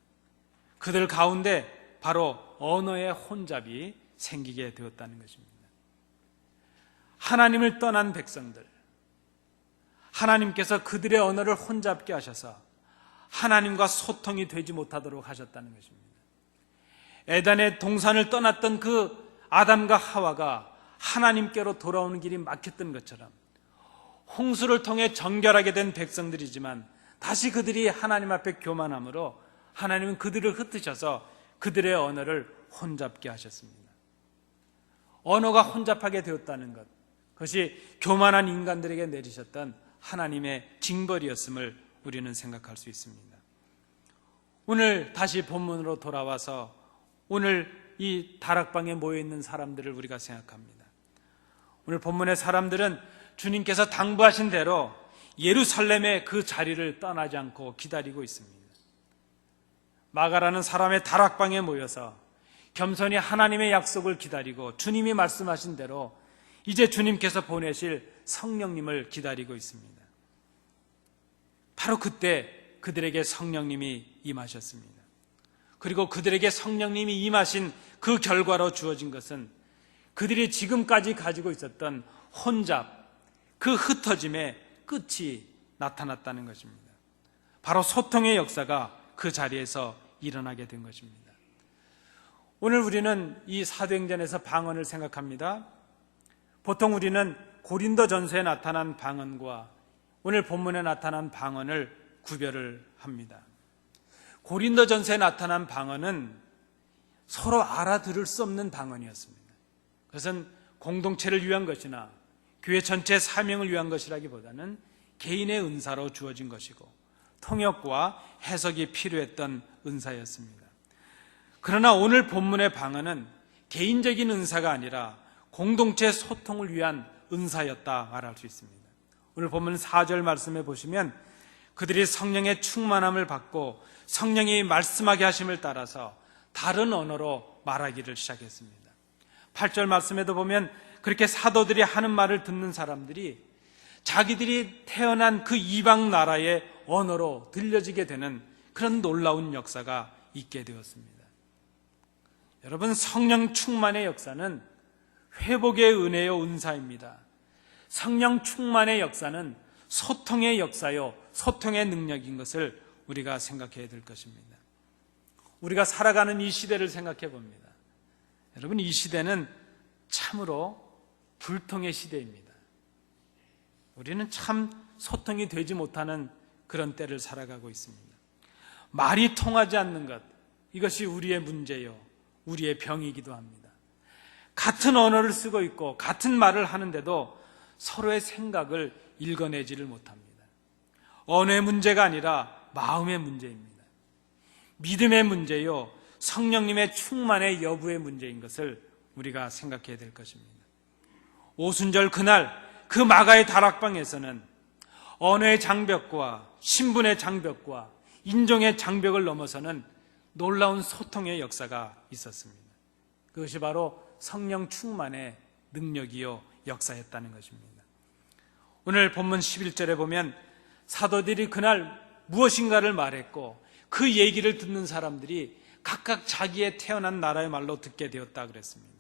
그들 가운데 바로 언어의 혼잡이 생기게 되었다는 것입니다. 하나님을 떠난 백성들, 하나님께서 그들의 언어를 혼잡게 하셔서 하나님과 소통이 되지 못하도록 하셨다는 것입니다. 에덴의 동산을 떠났던 그 아담과 하와가 하나님께로 돌아오는 길이 막혔던 것처럼 홍수를 통해 정결하게 된 백성들이지만 다시 그들이 하나님 앞에 교만함으로 하나님은 그들을 흩으셔서 그들의 언어를 혼잡게 하셨습니다. 언어가 혼잡하게 되었다는 것, 그것이 교만한 인간들에게 내리셨던 하나님의 징벌이었음을 우리는 생각할 수 있습니다. 오늘 다시 본문으로 돌아와서 오늘 이 다락방에 모여있는 사람들을 우리가 생각합니다. 오늘 본문의 사람들은 주님께서 당부하신 대로 예루살렘의 그 자리를 떠나지 않고 기다리고 있습니다. 마가라는 사람의 다락방에 모여서 겸손히 하나님의 약속을 기다리고 주님이 말씀하신 대로 이제 주님께서 보내실 성령님을 기다리고 있습니다. 바로 그때 그들에게 성령님이 임하셨습니다. 그리고 그들에게 성령님이 임하신 그 결과로 주어진 것은 그들이 지금까지 가지고 있었던 혼잡, 그 흩어짐의 끝이 나타났다는 것입니다. 바로 소통의 역사가 그 자리에서 일어나게 된 것입니다. 오늘 우리는 이 사도행전에서 방언을 생각합니다. 보통 우리는 고린도전서에 나타난 방언과 오늘 본문에 나타난 방언을 구별을 합니다. 고린도전서에 나타난 방언은 서로 알아들을 수 없는 방언이었습니다. 그것은 공동체를 위한 것이나 교회 전체 사명을 위한 것이라기보다는 개인의 은사로 주어진 것이고 통역과 해석이 필요했던 은사였습니다. 그러나 오늘 본문의 방언은 개인적인 은사가 아니라 공동체 소통을 위한 은사였다 말할 수 있습니다. 오늘 본문 4절 말씀에 보시면 그들이 성령의 충만함을 받고 성령이 말씀하게 하심을 따라서 다른 언어로 말하기를 시작했습니다. 8절 말씀에도 보면 그렇게 사도들이 하는 말을 듣는 사람들이 자기들이 태어난 그 이방 나라의 언어로 들려지게 되는 그런 놀라운 역사가 있게 되었습니다. 여러분, 성령 충만의 역사는 회복의 은혜요 은사입니다. 성령 충만의 역사는 소통의 역사요 소통의 능력인 것을 우리가 생각해야 될 것입니다. 우리가 살아가는 이 시대를 생각해 봅니다. 여러분, 이 시대는 참으로 불통의 시대입니다. 우리는 참 소통이 되지 못하는 그런 때를 살아가고 있습니다. 말이 통하지 않는 것, 이것이 우리의 문제요 우리의 병이기도 합니다. 같은 언어를 쓰고 있고 같은 말을 하는데도 서로의 생각을 읽어내지를 못합니다. 언어의 문제가 아니라 마음의 문제입니다. 믿음의 문제요 성령님의 충만의 여부의 문제인 것을 우리가 생각해야 될 것입니다. 오순절 그날 그 마가의 다락방에서는 언어의 장벽과 신분의 장벽과 인종의 장벽을 넘어서는 놀라운 소통의 역사가 있었습니다. 그것이 바로 성령 충만의 능력이요 역사였다는 것입니다. 오늘 본문 11절에 보면 사도들이 그날 무엇인가를 말했고 그 얘기를 듣는 사람들이 각각 자기의 태어난 나라의 말로 듣게 되었다 그랬습니다.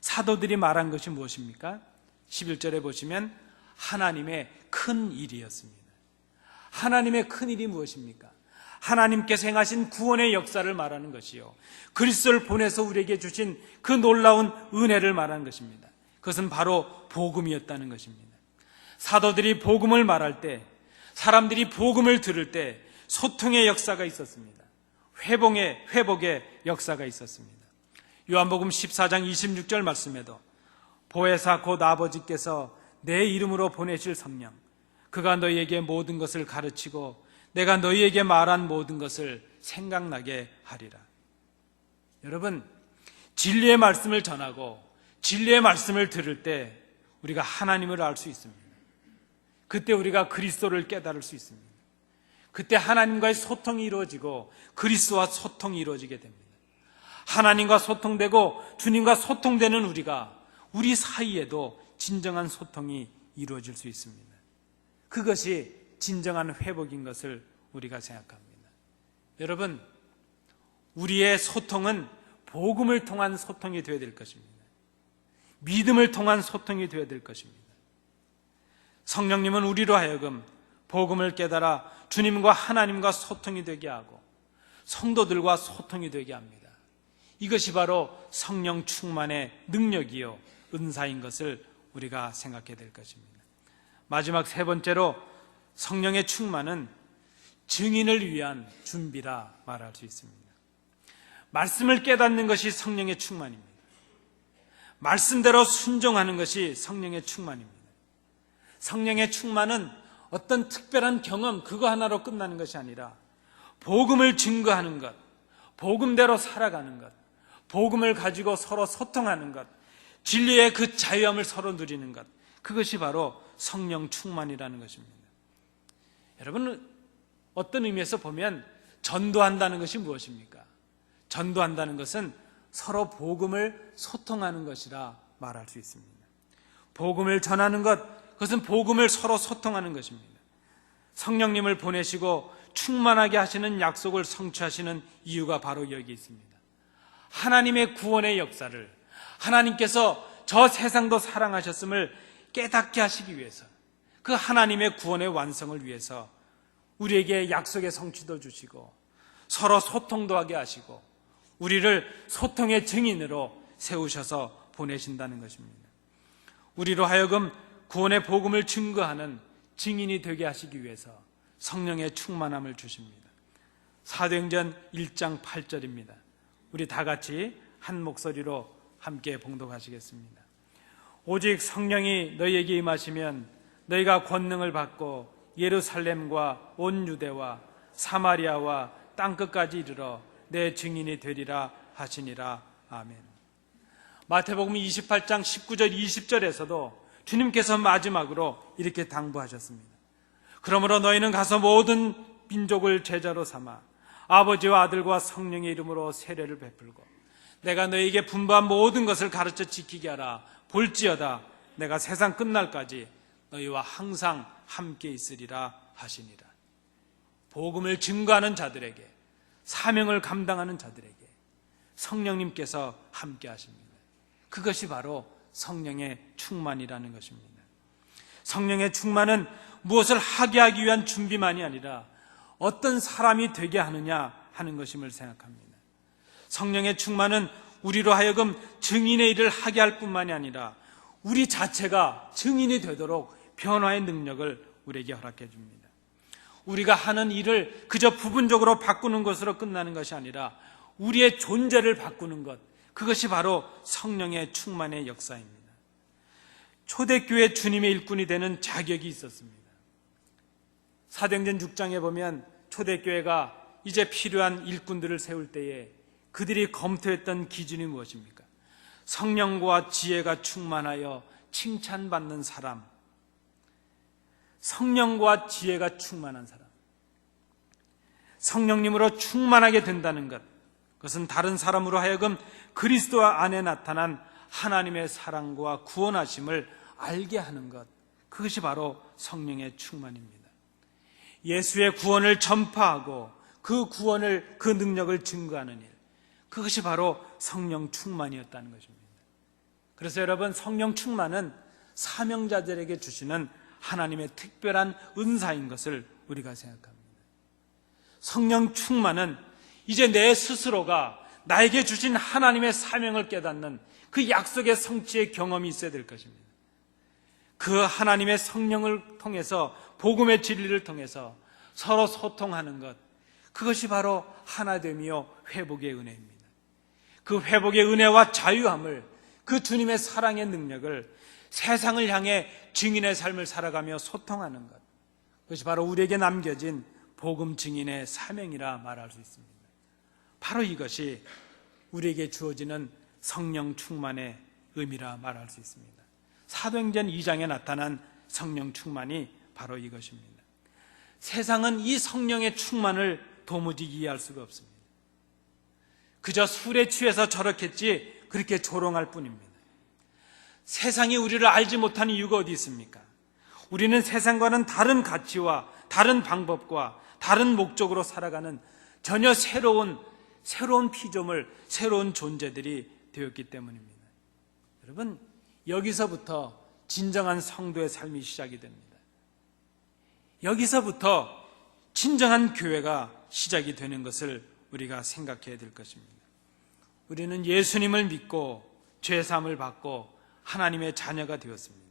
사도들이 말한 것이 무엇입니까? 11절에 보시면 하나님의 큰 일이었습니다. 하나님의 큰 일이 무엇입니까? 하나님께서 행하신 구원의 역사를 말하는 것이요 그리스도를 보내서 우리에게 주신 그 놀라운 은혜를 말하는 것입니다. 그것은 바로 복음이었다는 것입니다. 사도들이 복음을 말할 때, 사람들이 복음을 들을 때 소통의 역사가 있었습니다. 회복의 역사가 있었습니다. 요한복음 14장 26절 말씀에도 보혜사 곧 아버지께서 내 이름으로 보내실 성령, 그가 너희에게 모든 것을 가르치고 내가 너희에게 말한 모든 것을 생각나게 하리라. 여러분, 진리의 말씀을 전하고 진리의 말씀을 들을 때 우리가 하나님을 알 수 있습니다. 그때 우리가 그리스도를 깨달을 수 있습니다. 그때 하나님과의 소통이 이루어지고 그리스도와 소통이 이루어지게 됩니다. 하나님과 소통되고 주님과 소통되는 우리 사이에도 진정한 소통이 이루어질 수 있습니다. 그것이 진정한 회복인 것을 우리가 생각합니다. 여러분, 우리의 소통은 복음을 통한 소통이 되어야 될 것입니다. 믿음을 통한 소통이 되어야 될 것입니다. 성령님은 우리로 하여금 복음을 깨달아 주님과 하나님과 소통이 되게 하고 성도들과 소통이 되게 합니다. 이것이 바로 성령 충만의 능력이요 은사인 것을 우리가 생각해야 될 것입니다. 마지막 세 번째로 성령의 충만은 증인을 위한 준비라 말할 수 있습니다. 말씀을 깨닫는 것이 성령의 충만입니다. 말씀대로 순종하는 것이 성령의 충만입니다. 성령의 충만은 어떤 특별한 경험 그거 하나로 끝나는 것이 아니라 복음을 증거하는 것, 복음대로 살아가는 것, 복음을 가지고 서로 소통하는 것, 진리의 그 자유함을 서로 누리는 것, 그것이 바로 성령 충만이라는 것입니다. 여러분, 어떤 의미에서 보면 전도한다는 것이 무엇입니까? 전도한다는 것은 서로 복음을 소통하는 것이라 말할 수 있습니다. 복음을 전하는 것, 그것은 복음을 서로 소통하는 것입니다. 성령님을 보내시고 충만하게 하시는 약속을 성취하시는 이유가 바로 여기 있습니다. 하나님의 구원의 역사를, 하나님께서 저 세상도 사랑하셨음을 깨닫게 하시기 위해서, 그 하나님의 구원의 완성을 위해서 우리에게 약속의 성취도 주시고 서로 소통도 하게 하시고 우리를 소통의 증인으로 세우셔서 보내신다는 것입니다. 우리로 하여금 구원의 복음을 증거하는 증인이 되게 하시기 위해서 성령의 충만함을 주십니다. 사도행전 1장 8절입니다. 우리 다 같이 한 목소리로 함께 봉독하시겠습니다. 오직 성령이 너희에게 임하시면 너희가 권능을 받고 예루살렘과 온 유대와 사마리아와 땅끝까지 이르러 내 증인이 되리라 하시니라. 아멘. 마태복음 28장 19절 20절에서도 주님께서 마지막으로 이렇게 당부하셨습니다. 그러므로 너희는 가서 모든 민족을 제자로 삼아 아버지와 아들과 성령의 이름으로 세례를 베풀고 내가 너희에게 분부한 모든 것을 가르쳐 지키게 하라. 볼지어다 내가 세상 끝날까지 너희와 항상 함께 있으리라 하시니라. 복음을 증거하는 자들에게, 사명을 감당하는 자들에게 성령님께서 함께 하십니다. 그것이 바로 성령의 충만이라는 것입니다. 성령의 충만은 무엇을 하게 하기 위한 준비만이 아니라 어떤 사람이 되게 하느냐 하는 것임을 생각합니다. 성령의 충만은 우리로 하여금 증인의 일을 하게 할 뿐만이 아니라 우리 자체가 증인이 되도록 변화의 능력을 우리에게 허락해 줍니다. 우리가 하는 일을 그저 부분적으로 바꾸는 것으로 끝나는 것이 아니라 우리의 존재를 바꾸는 것, 그것이 바로 성령의 충만의 역사입니다. 초대교회 주님의 일꾼이 되는 자격이 있었습니다. 사도행전 6장에 보면 초대교회가 이제 필요한 일꾼들을 세울 때에 그들이 검토했던 기준이 무엇입니까? 성령과 지혜가 충만하여 칭찬받는 사람, 성령과 지혜가 충만한 사람, 성령님으로 충만하게 된다는 것, 그것은 다른 사람으로 하여금 그리스도 안에 나타난 하나님의 사랑과 구원하심을 알게 하는 것, 그것이 바로 성령의 충만입니다. 예수의 구원을 전파하고 그 구원을, 그 능력을 증거하는 일, 그것이 바로 성령 충만이었다는 것입니다. 그래서 여러분, 성령 충만은 사명자들에게 주시는 하나님의 특별한 은사인 것을 우리가 생각합니다. 성령 충만은 이제 내 스스로가 나에게 주신 하나님의 사명을 깨닫는 그 약속의 성취의 경험이 있어야 될 것입니다. 그 하나님의 성령을 통해서, 복음의 진리를 통해서 서로 소통하는 것, 그것이 바로 하나됨이요 회복의 은혜입니다. 그 회복의 은혜와 자유함을, 그 주님의 사랑의 능력을 세상을 향해 증인의 삶을 살아가며 소통하는 것, 그것이 바로 우리에게 남겨진 복음 증인의 사명이라 말할 수 있습니다. 바로 이것이 우리에게 주어지는 성령 충만의 의미라 말할 수 있습니다. 사도행전 2장에 나타난 성령 충만이 바로 이것입니다. 세상은 이 성령의 충만을 도무지 이해할 수가 없습니다. 그저 술에 취해서 저렇겠지 그렇게 조롱할 뿐입니다. 세상이 우리를 알지 못하는 이유가 어디 있습니까? 우리는 세상과는 다른 가치와 다른 방법과 다른 목적으로 살아가는 전혀 새로운 피조물, 새로운 존재들이 되었기 때문입니다. 여러분, 여기서부터 진정한 성도의 삶이 시작이 됩니다. 여기서부터 진정한 교회가 시작이 되는 것을 우리가 생각해야 될 것입니다. 우리는 예수님을 믿고 죄사함을 받고 하나님의 자녀가 되었습니다.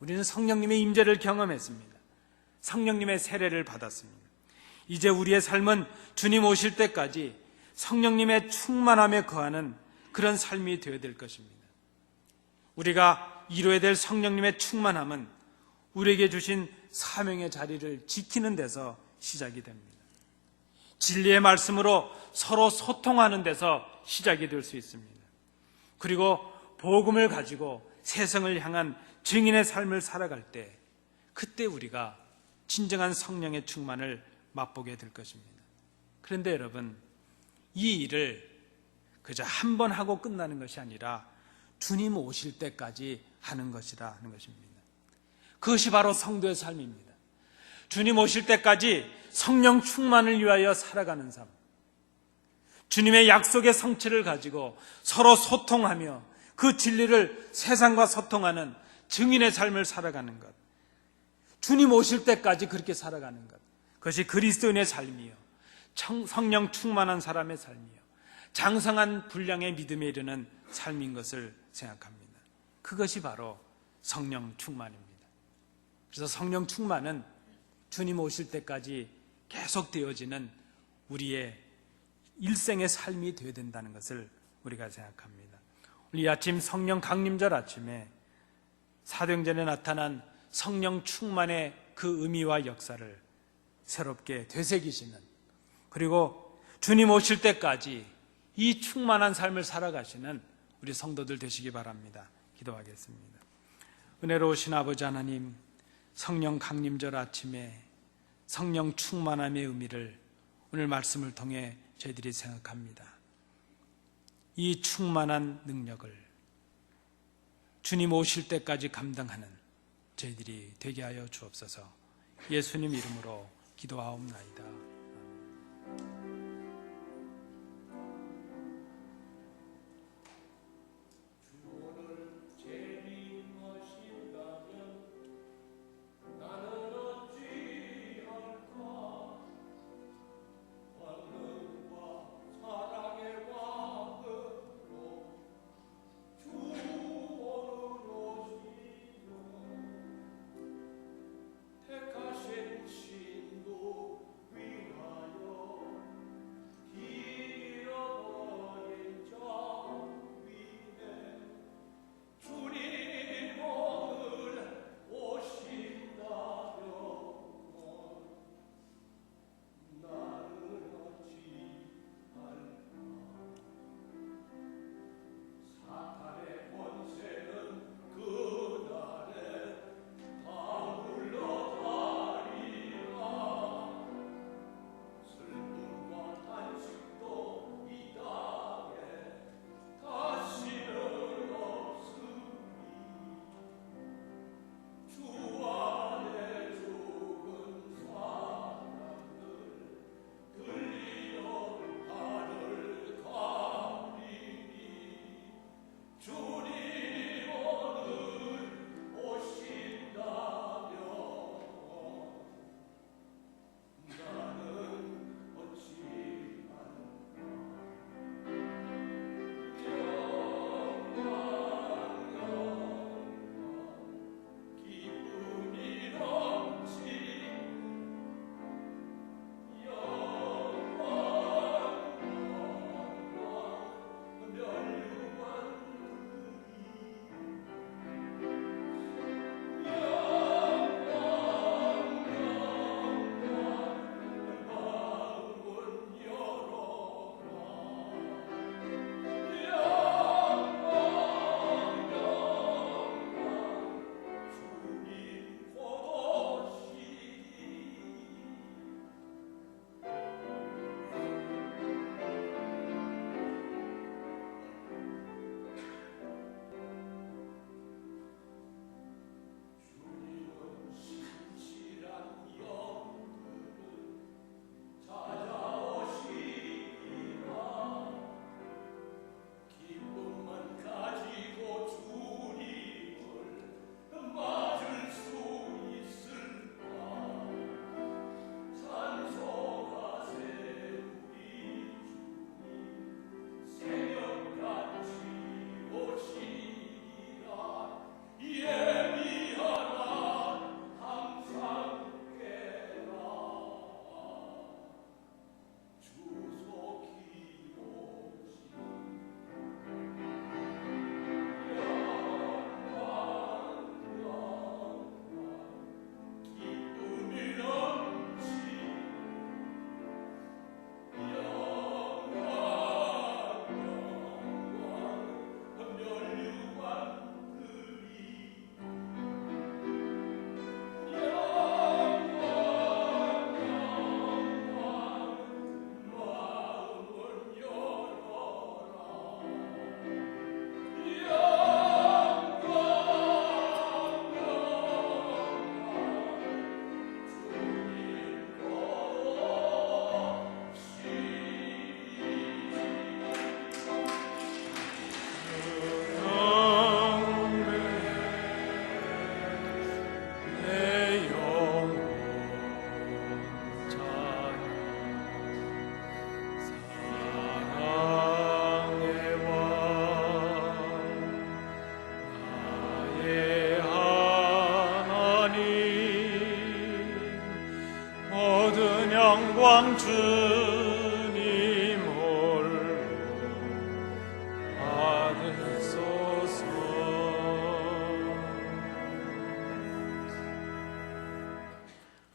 우리는 성령님의 임재를 경험했습니다. 성령님의 세례를 받았습니다. 이제 우리의 삶은 주님 오실 때까지 성령님의 충만함에 거하는 그런 삶이 되어야 될 것입니다. 우리가 이루어야 될 성령님의 충만함은 우리에게 주신 사명의 자리를 지키는 데서 시작이 됩니다. 진리의 말씀으로 서로 소통하는 데서 시작이 될 수 있습니다. 그리고 복음을 가지고 세상을 향한 증인의 삶을 살아갈 때, 그때 우리가 진정한 성령의 충만을 맛보게 될 것입니다. 그런데 여러분, 이 일을 그저 한 번 하고 끝나는 것이 아니라 주님 오실 때까지 하는 것이라 하는 것입니다. 그것이 바로 성도의 삶입니다. 주님 오실 때까지 성령 충만을 위하여 살아가는 삶, 주님의 약속의 성취를 가지고 서로 소통하며 그 진리를 세상과 소통하는 증인의 삶을 살아가는 것, 주님 오실 때까지 그렇게 살아가는 것, 그것이 그리스도인의 삶이요, 성령 충만한 사람의 삶이요, 장성한 분량의 믿음에 이르는 삶인 것을 생각합니다. 그것이 바로 성령 충만입니다. 그래서 성령 충만은 주님 오실 때까지 계속 되어지는 우리의 일생의 삶이 되어야 된다는 것을 우리가 생각합니다. 우리 아침 성령 강림절 아침에 사도행전에 나타난 성령 충만의 그 의미와 역사를 새롭게 되새기시는, 그리고 주님 오실 때까지 이 충만한 삶을 살아가시는 우리 성도들 되시기 바랍니다. 기도하겠습니다. 은혜로우신 아버지 하나님, 성령 강림절 아침에 성령 충만함의 의미를 오늘 말씀을 통해 저희들이 생각합니다. 이 충만한 능력을 주님 오실 때까지 감당하는 저희들이 되게 하여 주옵소서. 예수님 이름으로 기도하옵나이다. 택하신 신도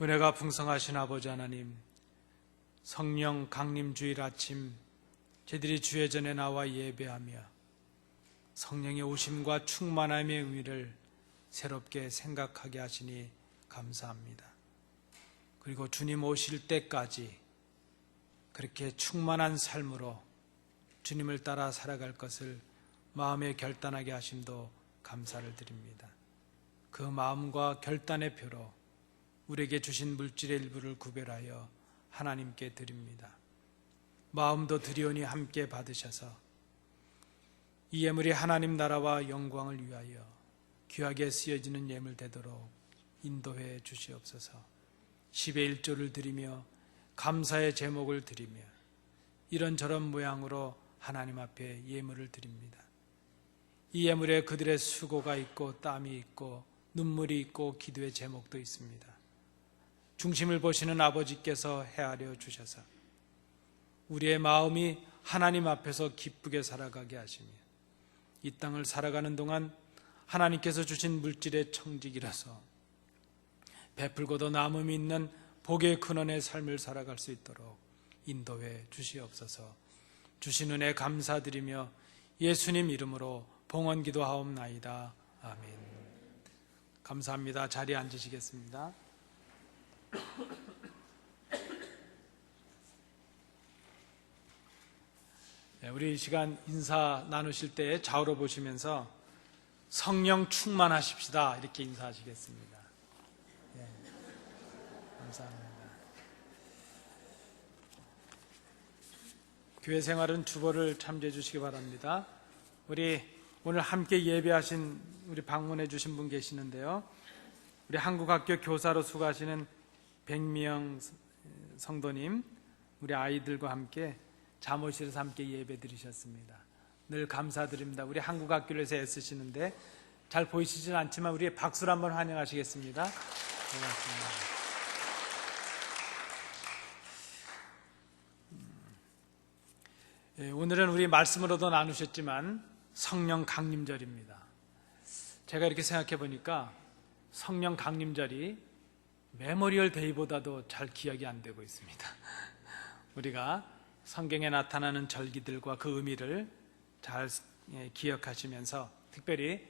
은혜가 풍성하신 아버지 하나님, 성령 강림 주일 아침 저희들이 주의 전에 나와 예배하며 성령의 오심과 충만함의 의미를 새롭게 생각하게 하시니 감사합니다. 그리고 주님 오실 때까지 그렇게 충만한 삶으로 주님을 따라 살아갈 것을 마음에 결단하게 하심도 감사를 드립니다. 그 마음과 결단의 표로 우리에게 주신 물질의 일부를 구별하여 하나님께 드립니다. 마음도 드리오니 함께 받으셔서 이 예물이 하나님 나라와 영광을 위하여 귀하게 쓰여지는 예물 되도록 인도해 주시옵소서. 10의 1조를 드리며 감사의 제목을 드리며 이런저런 모양으로 하나님 앞에 예물을 드립니다. 이 예물에 그들의 수고가 있고 땀이 있고 눈물이 있고 기도의 제목도 있습니다. 중심을 보시는 아버지께서 헤아려 주셔서 우리의 마음이 하나님 앞에서 기쁘게 살아가게 하시며 이 땅을 살아가는 동안 하나님께서 주신 물질의 청직이라서 베풀고도 남음이 있는 복의 근원의 삶을 살아갈 수 있도록 인도해 주시옵소서. 주신 은혜 감사드리며 예수님 이름으로 봉헌 기도하옵나이다. 아멘. 감사합니다. 자리에 앉으시겠습니다. 우리 이 시간 인사 나누실 때 좌우로 보시면서 성령 충만하십시다 이렇게 인사하시겠습니다. 감사합니다. 교회 생활은 주보를 참조해 주시기 바랍니다. 우리 오늘 함께 예배하신 우리 방문해 주신 분 계시는데요. 우리 한국학교 교사로 수고하시는 백미영 성도님, 우리 아이들과 함께 잠옷실에서 함께 예배 드리셨습니다. 늘 감사드립니다. 우리 한국학교를 위해서 애쓰시는데 잘 보이시진 않지만 우리 박수로 한번 환영하시겠습니다. 고맙습니다. 오늘은 우리 말씀으로도 나누셨지만 성령 강림절입니다. 제가 이렇게 생각해 보니까 성령 강림절이 메모리얼 데이보다도 잘 기억이 안 되고 있습니다. 우리가 성경에 나타나는 절기들과 그 의미를 잘 기억하시면서 특별히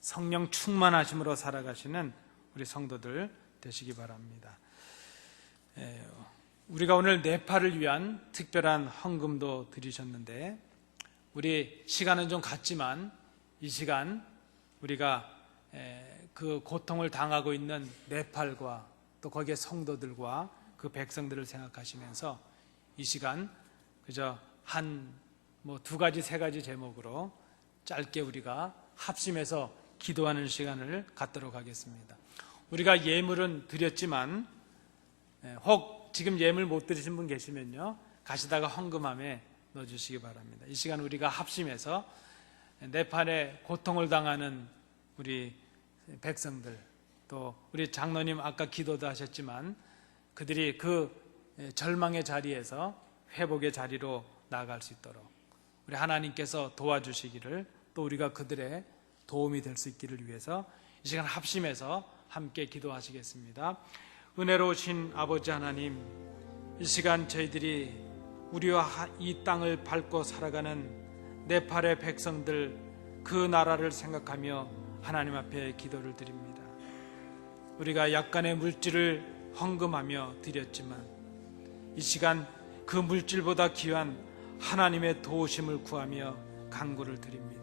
성령 충만하심으로 살아가시는 우리 성도들 되시기 바랍니다. 우리가 오늘 네팔을 위한 특별한 헌금도 드리셨는데 우리 시간은 좀 같지만 이 시간 우리가 그 고통을 당하고 있는 네팔과 또 거기에 성도들과 그 백성들을 생각하시면서 이 시간 그저 두 가지 세 가지 제목으로 짧게 우리가 합심해서 기도하는 시간을 갖도록 하겠습니다. 우리가 예물은 드렸지만 혹 지금 예물 못 드리신 분 계시면요 가시다가 헌금함에 넣어주시기 바랍니다. 이 시간 우리가 합심해서 네팔에 고통을 당하는 우리 백성들 또 우리 장로님 아까 기도도 하셨지만 그들이 그 절망의 자리에서 회복의 자리로 나아갈 수 있도록 우리 하나님께서 도와주시기를 또 우리가 그들의 도움이 될 수 있기를 위해서 이 시간 합심해서 함께 기도하시겠습니다. 은혜로우신 아버지 하나님, 이 시간 저희들이 우리와 이 땅을 밟고 살아가는 네팔의 백성들 그 나라를 생각하며 하나님 앞에 기도를 드립니다. 우리가 약간의 물질을 헌금하며 드렸지만 이 시간 그 물질보다 귀한 하나님의 도우심을 구하며 간구를 드립니다.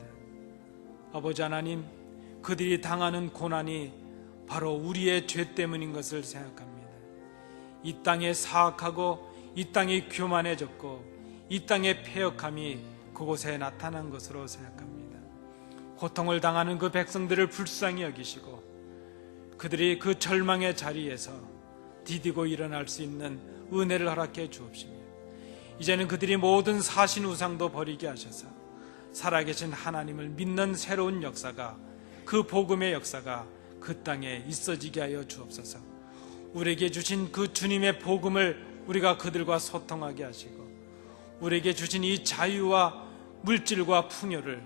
아버지 하나님, 그들이 당하는 고난이 바로 우리의 죄 때문인 것을 생각합니다. 이 땅에 사악하고 이 땅이 교만해졌고 이 땅의 패역함이 그곳에 나타난 것으로 생각합니다. 고통을 당하는 그 백성들을 불쌍히 여기시고 그들이 그 절망의 자리에서 디디고 일어날 수 있는 은혜를 허락해 주옵시며 이제는 그들이 모든 사신 우상도 버리게 하셔서 살아계신 하나님을 믿는 새로운 역사가 그 복음의 역사가 그 땅에 있어지게 하여 주옵소서. 우리에게 주신 그 주님의 복음을 우리가 그들과 소통하게 하시고 우리에게 주신 이 자유와 물질과 풍요를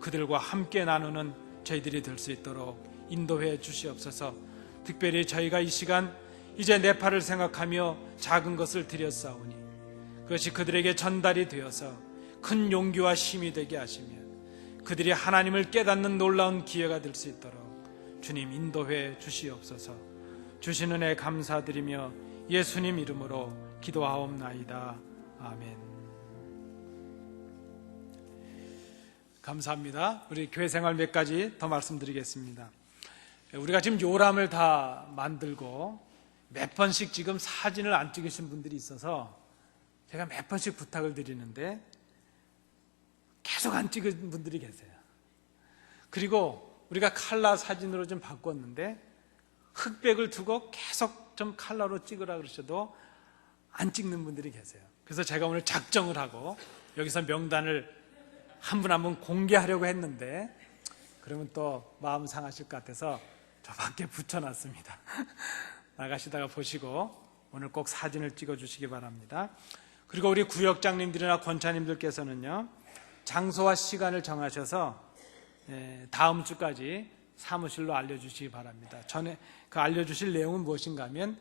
그들과 함께 나누는 저희들이 될 수 있도록 인도해 주시옵소서. 특별히 저희가 이 시간 이제 내 팔을 생각하며 작은 것을 드렸사오니 그것이 그들에게 전달이 되어서 큰 용기와 힘이 되게 하시며 그들이 하나님을 깨닫는 놀라운 기회가 될 수 있도록 주님 인도해 주시옵소서. 주신 은혜 감사드리며 예수님 이름으로 기도하옵나이다. 아멘. 감사합니다. 우리 교회 생활 몇 가지 더 말씀드리겠습니다. 우리가 지금 요람을 다 만들고 몇 번씩 지금 사진을 안 찍으신 분들이 있어서 제가 몇 번씩 부탁을 드리는데 계속 안 찍은 분들이 계세요. 그리고 우리가 칼라 사진으로 좀 바꿨는데 흑백을 두고 계속 좀 칼라로 찍으라 그러셔도 안 찍는 분들이 계세요. 그래서 제가 오늘 작정을 하고 여기서 명단을 한 분 한 분 공개하려고 했는데 그러면 또 마음 상하실 것 같아서 저 밖에 붙여놨습니다. 나가시다가 보시고 오늘 꼭 사진을 찍어주시기 바랍니다. 그리고 우리 구역장님들이나 권차님들께서는요, 장소와 시간을 정하셔서 다음 주까지 사무실로 알려주시기 바랍니다. 전에 그 알려주실 내용은 무엇인가 하면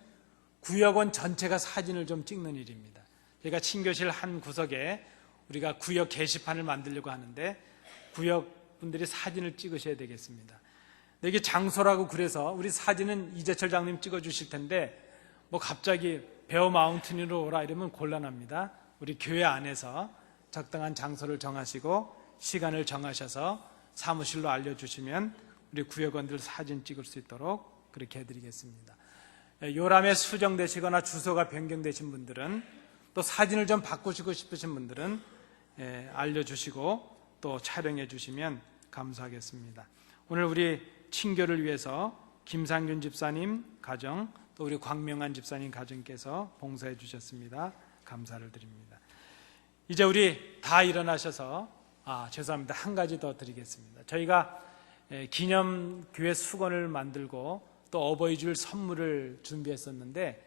구역원 전체가 사진을 좀 찍는 일입니다. 저희가 친교실 한 구석에 우리가 구역 게시판을 만들려고 하는데 구역 분들이 사진을 찍으셔야 되겠습니다. 이게 장소라고 그래서 우리 사진은 이재철 장님 찍어주실 텐데 뭐 갑자기 베어 마운틴으로 오라 이러면 곤란합니다. 우리 교회 안에서 적당한 장소를 정하시고 시간을 정하셔서 사무실로 알려주시면 우리 구역원들 사진 찍을 수 있도록 그렇게 해드리겠습니다. 요람에 수정되시거나 주소가 변경되신 분들은 또 사진을 좀 바꾸시고 싶으신 분들은 알려주시고 또 촬영해 주시면 감사하겠습니다. 오늘 우리 친교를 위해서 김상균 집사님 가정 또 우리 광명한 집사님 가정께서 봉사해 주셨습니다. 감사를 드립니다. 이제 우리 다 일어나셔서 죄송합니다. 한 가지 더 드리겠습니다. 저희가 기념교회 수건을 만들고 또 어버이줄 선물을 준비했었는데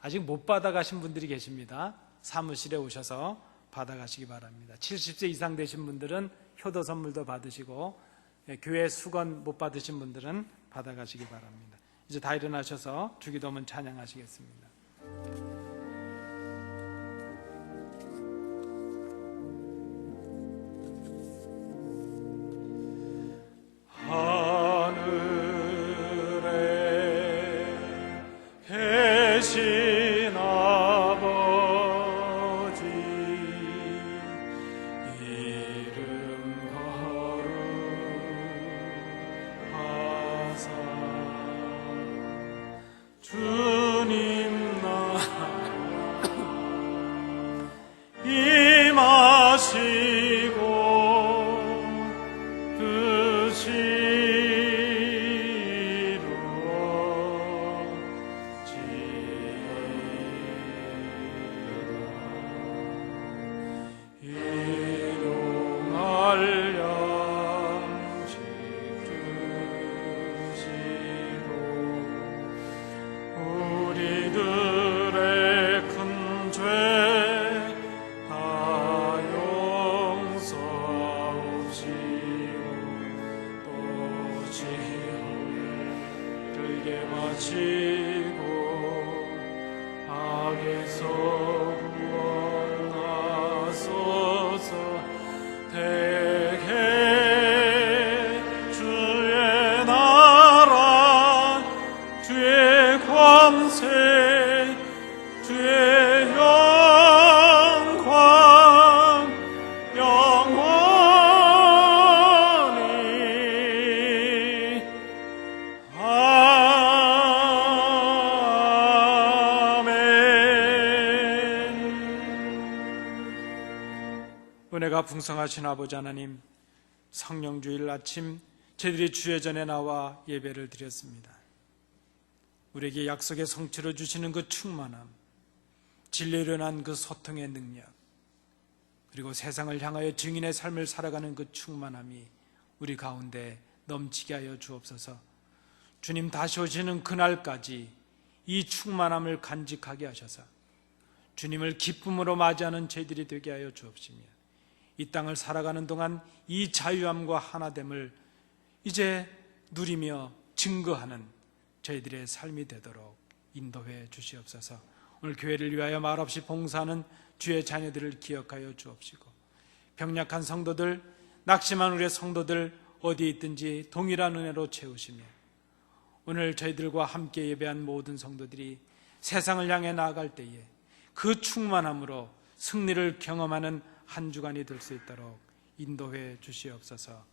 아직 못 받아가신 분들이 계십니다. 사무실에 오셔서 받아가시기 바랍니다. 70세 이상 되신 분들은 효도 선물도 받으시고 교회 수건 못 받으신 분들은 받아가시기 바랍니다. 이제 다 일어나셔서 주기도문 찬양하시겠습니다. 은혜가 풍성하신 아버지 하나님, 성령주일 아침 저희들이 주의 전에 나와 예배를 드렸습니다. 우리에게 약속의 성취를 주시는 그 충만함, 진리로 난 그 소통의 능력, 그리고 세상을 향하여 증인의 삶을 살아가는 그 충만함이 우리 가운데 넘치게 하여 주옵소서. 주님 다시 오시는 그날까지 이 충만함을 간직하게 하셔서 주님을 기쁨으로 맞이하는 저희들이 되게 하여 주옵시며 이 땅을 살아가는 동안 이 자유함과 하나됨을 이제 누리며 증거하는 저희들의 삶이 되도록 인도해 주시옵소서. 오늘 교회를 위하여 말없이 봉사하는 주의 자녀들을 기억하여 주옵시고, 병약한 성도들, 낙심한 우리의 성도들 어디에 있든지 동일한 은혜로 채우시며, 오늘 저희들과 함께 예배한 모든 성도들이 세상을 향해 나아갈 때에 그 충만함으로 승리를 경험하는 한 주간이 될 수 있도록 인도해 주시옵소서.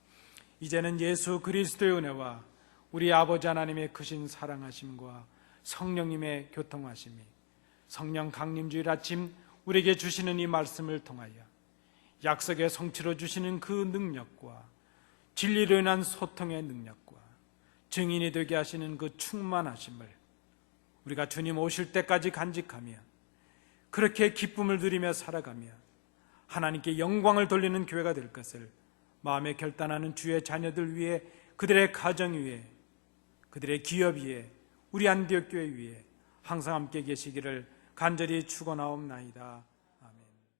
이제는 예수 그리스도의 은혜와 우리 아버지 하나님의 크신 사랑하심과 성령님의 교통하심이, 성령 강림주일 아침 우리에게 주시는 이 말씀을 통하여 약속의 성취로 주시는 그 능력과 진리로 인한 소통의 능력과 증인이 되게 하시는 그 충만하심을 우리가 주님 오실 때까지 간직하며 그렇게 기쁨을 누리며 살아가며 하나님께 영광을 돌리는 교회가 될 것을 마음에 결단하는 주의 자녀들 위해, 그들의 가정 위에, 그들의 기업 위에, 우리 안디옥 교회 위에 항상 함께 계시기를 간절히 축원하옵나이다.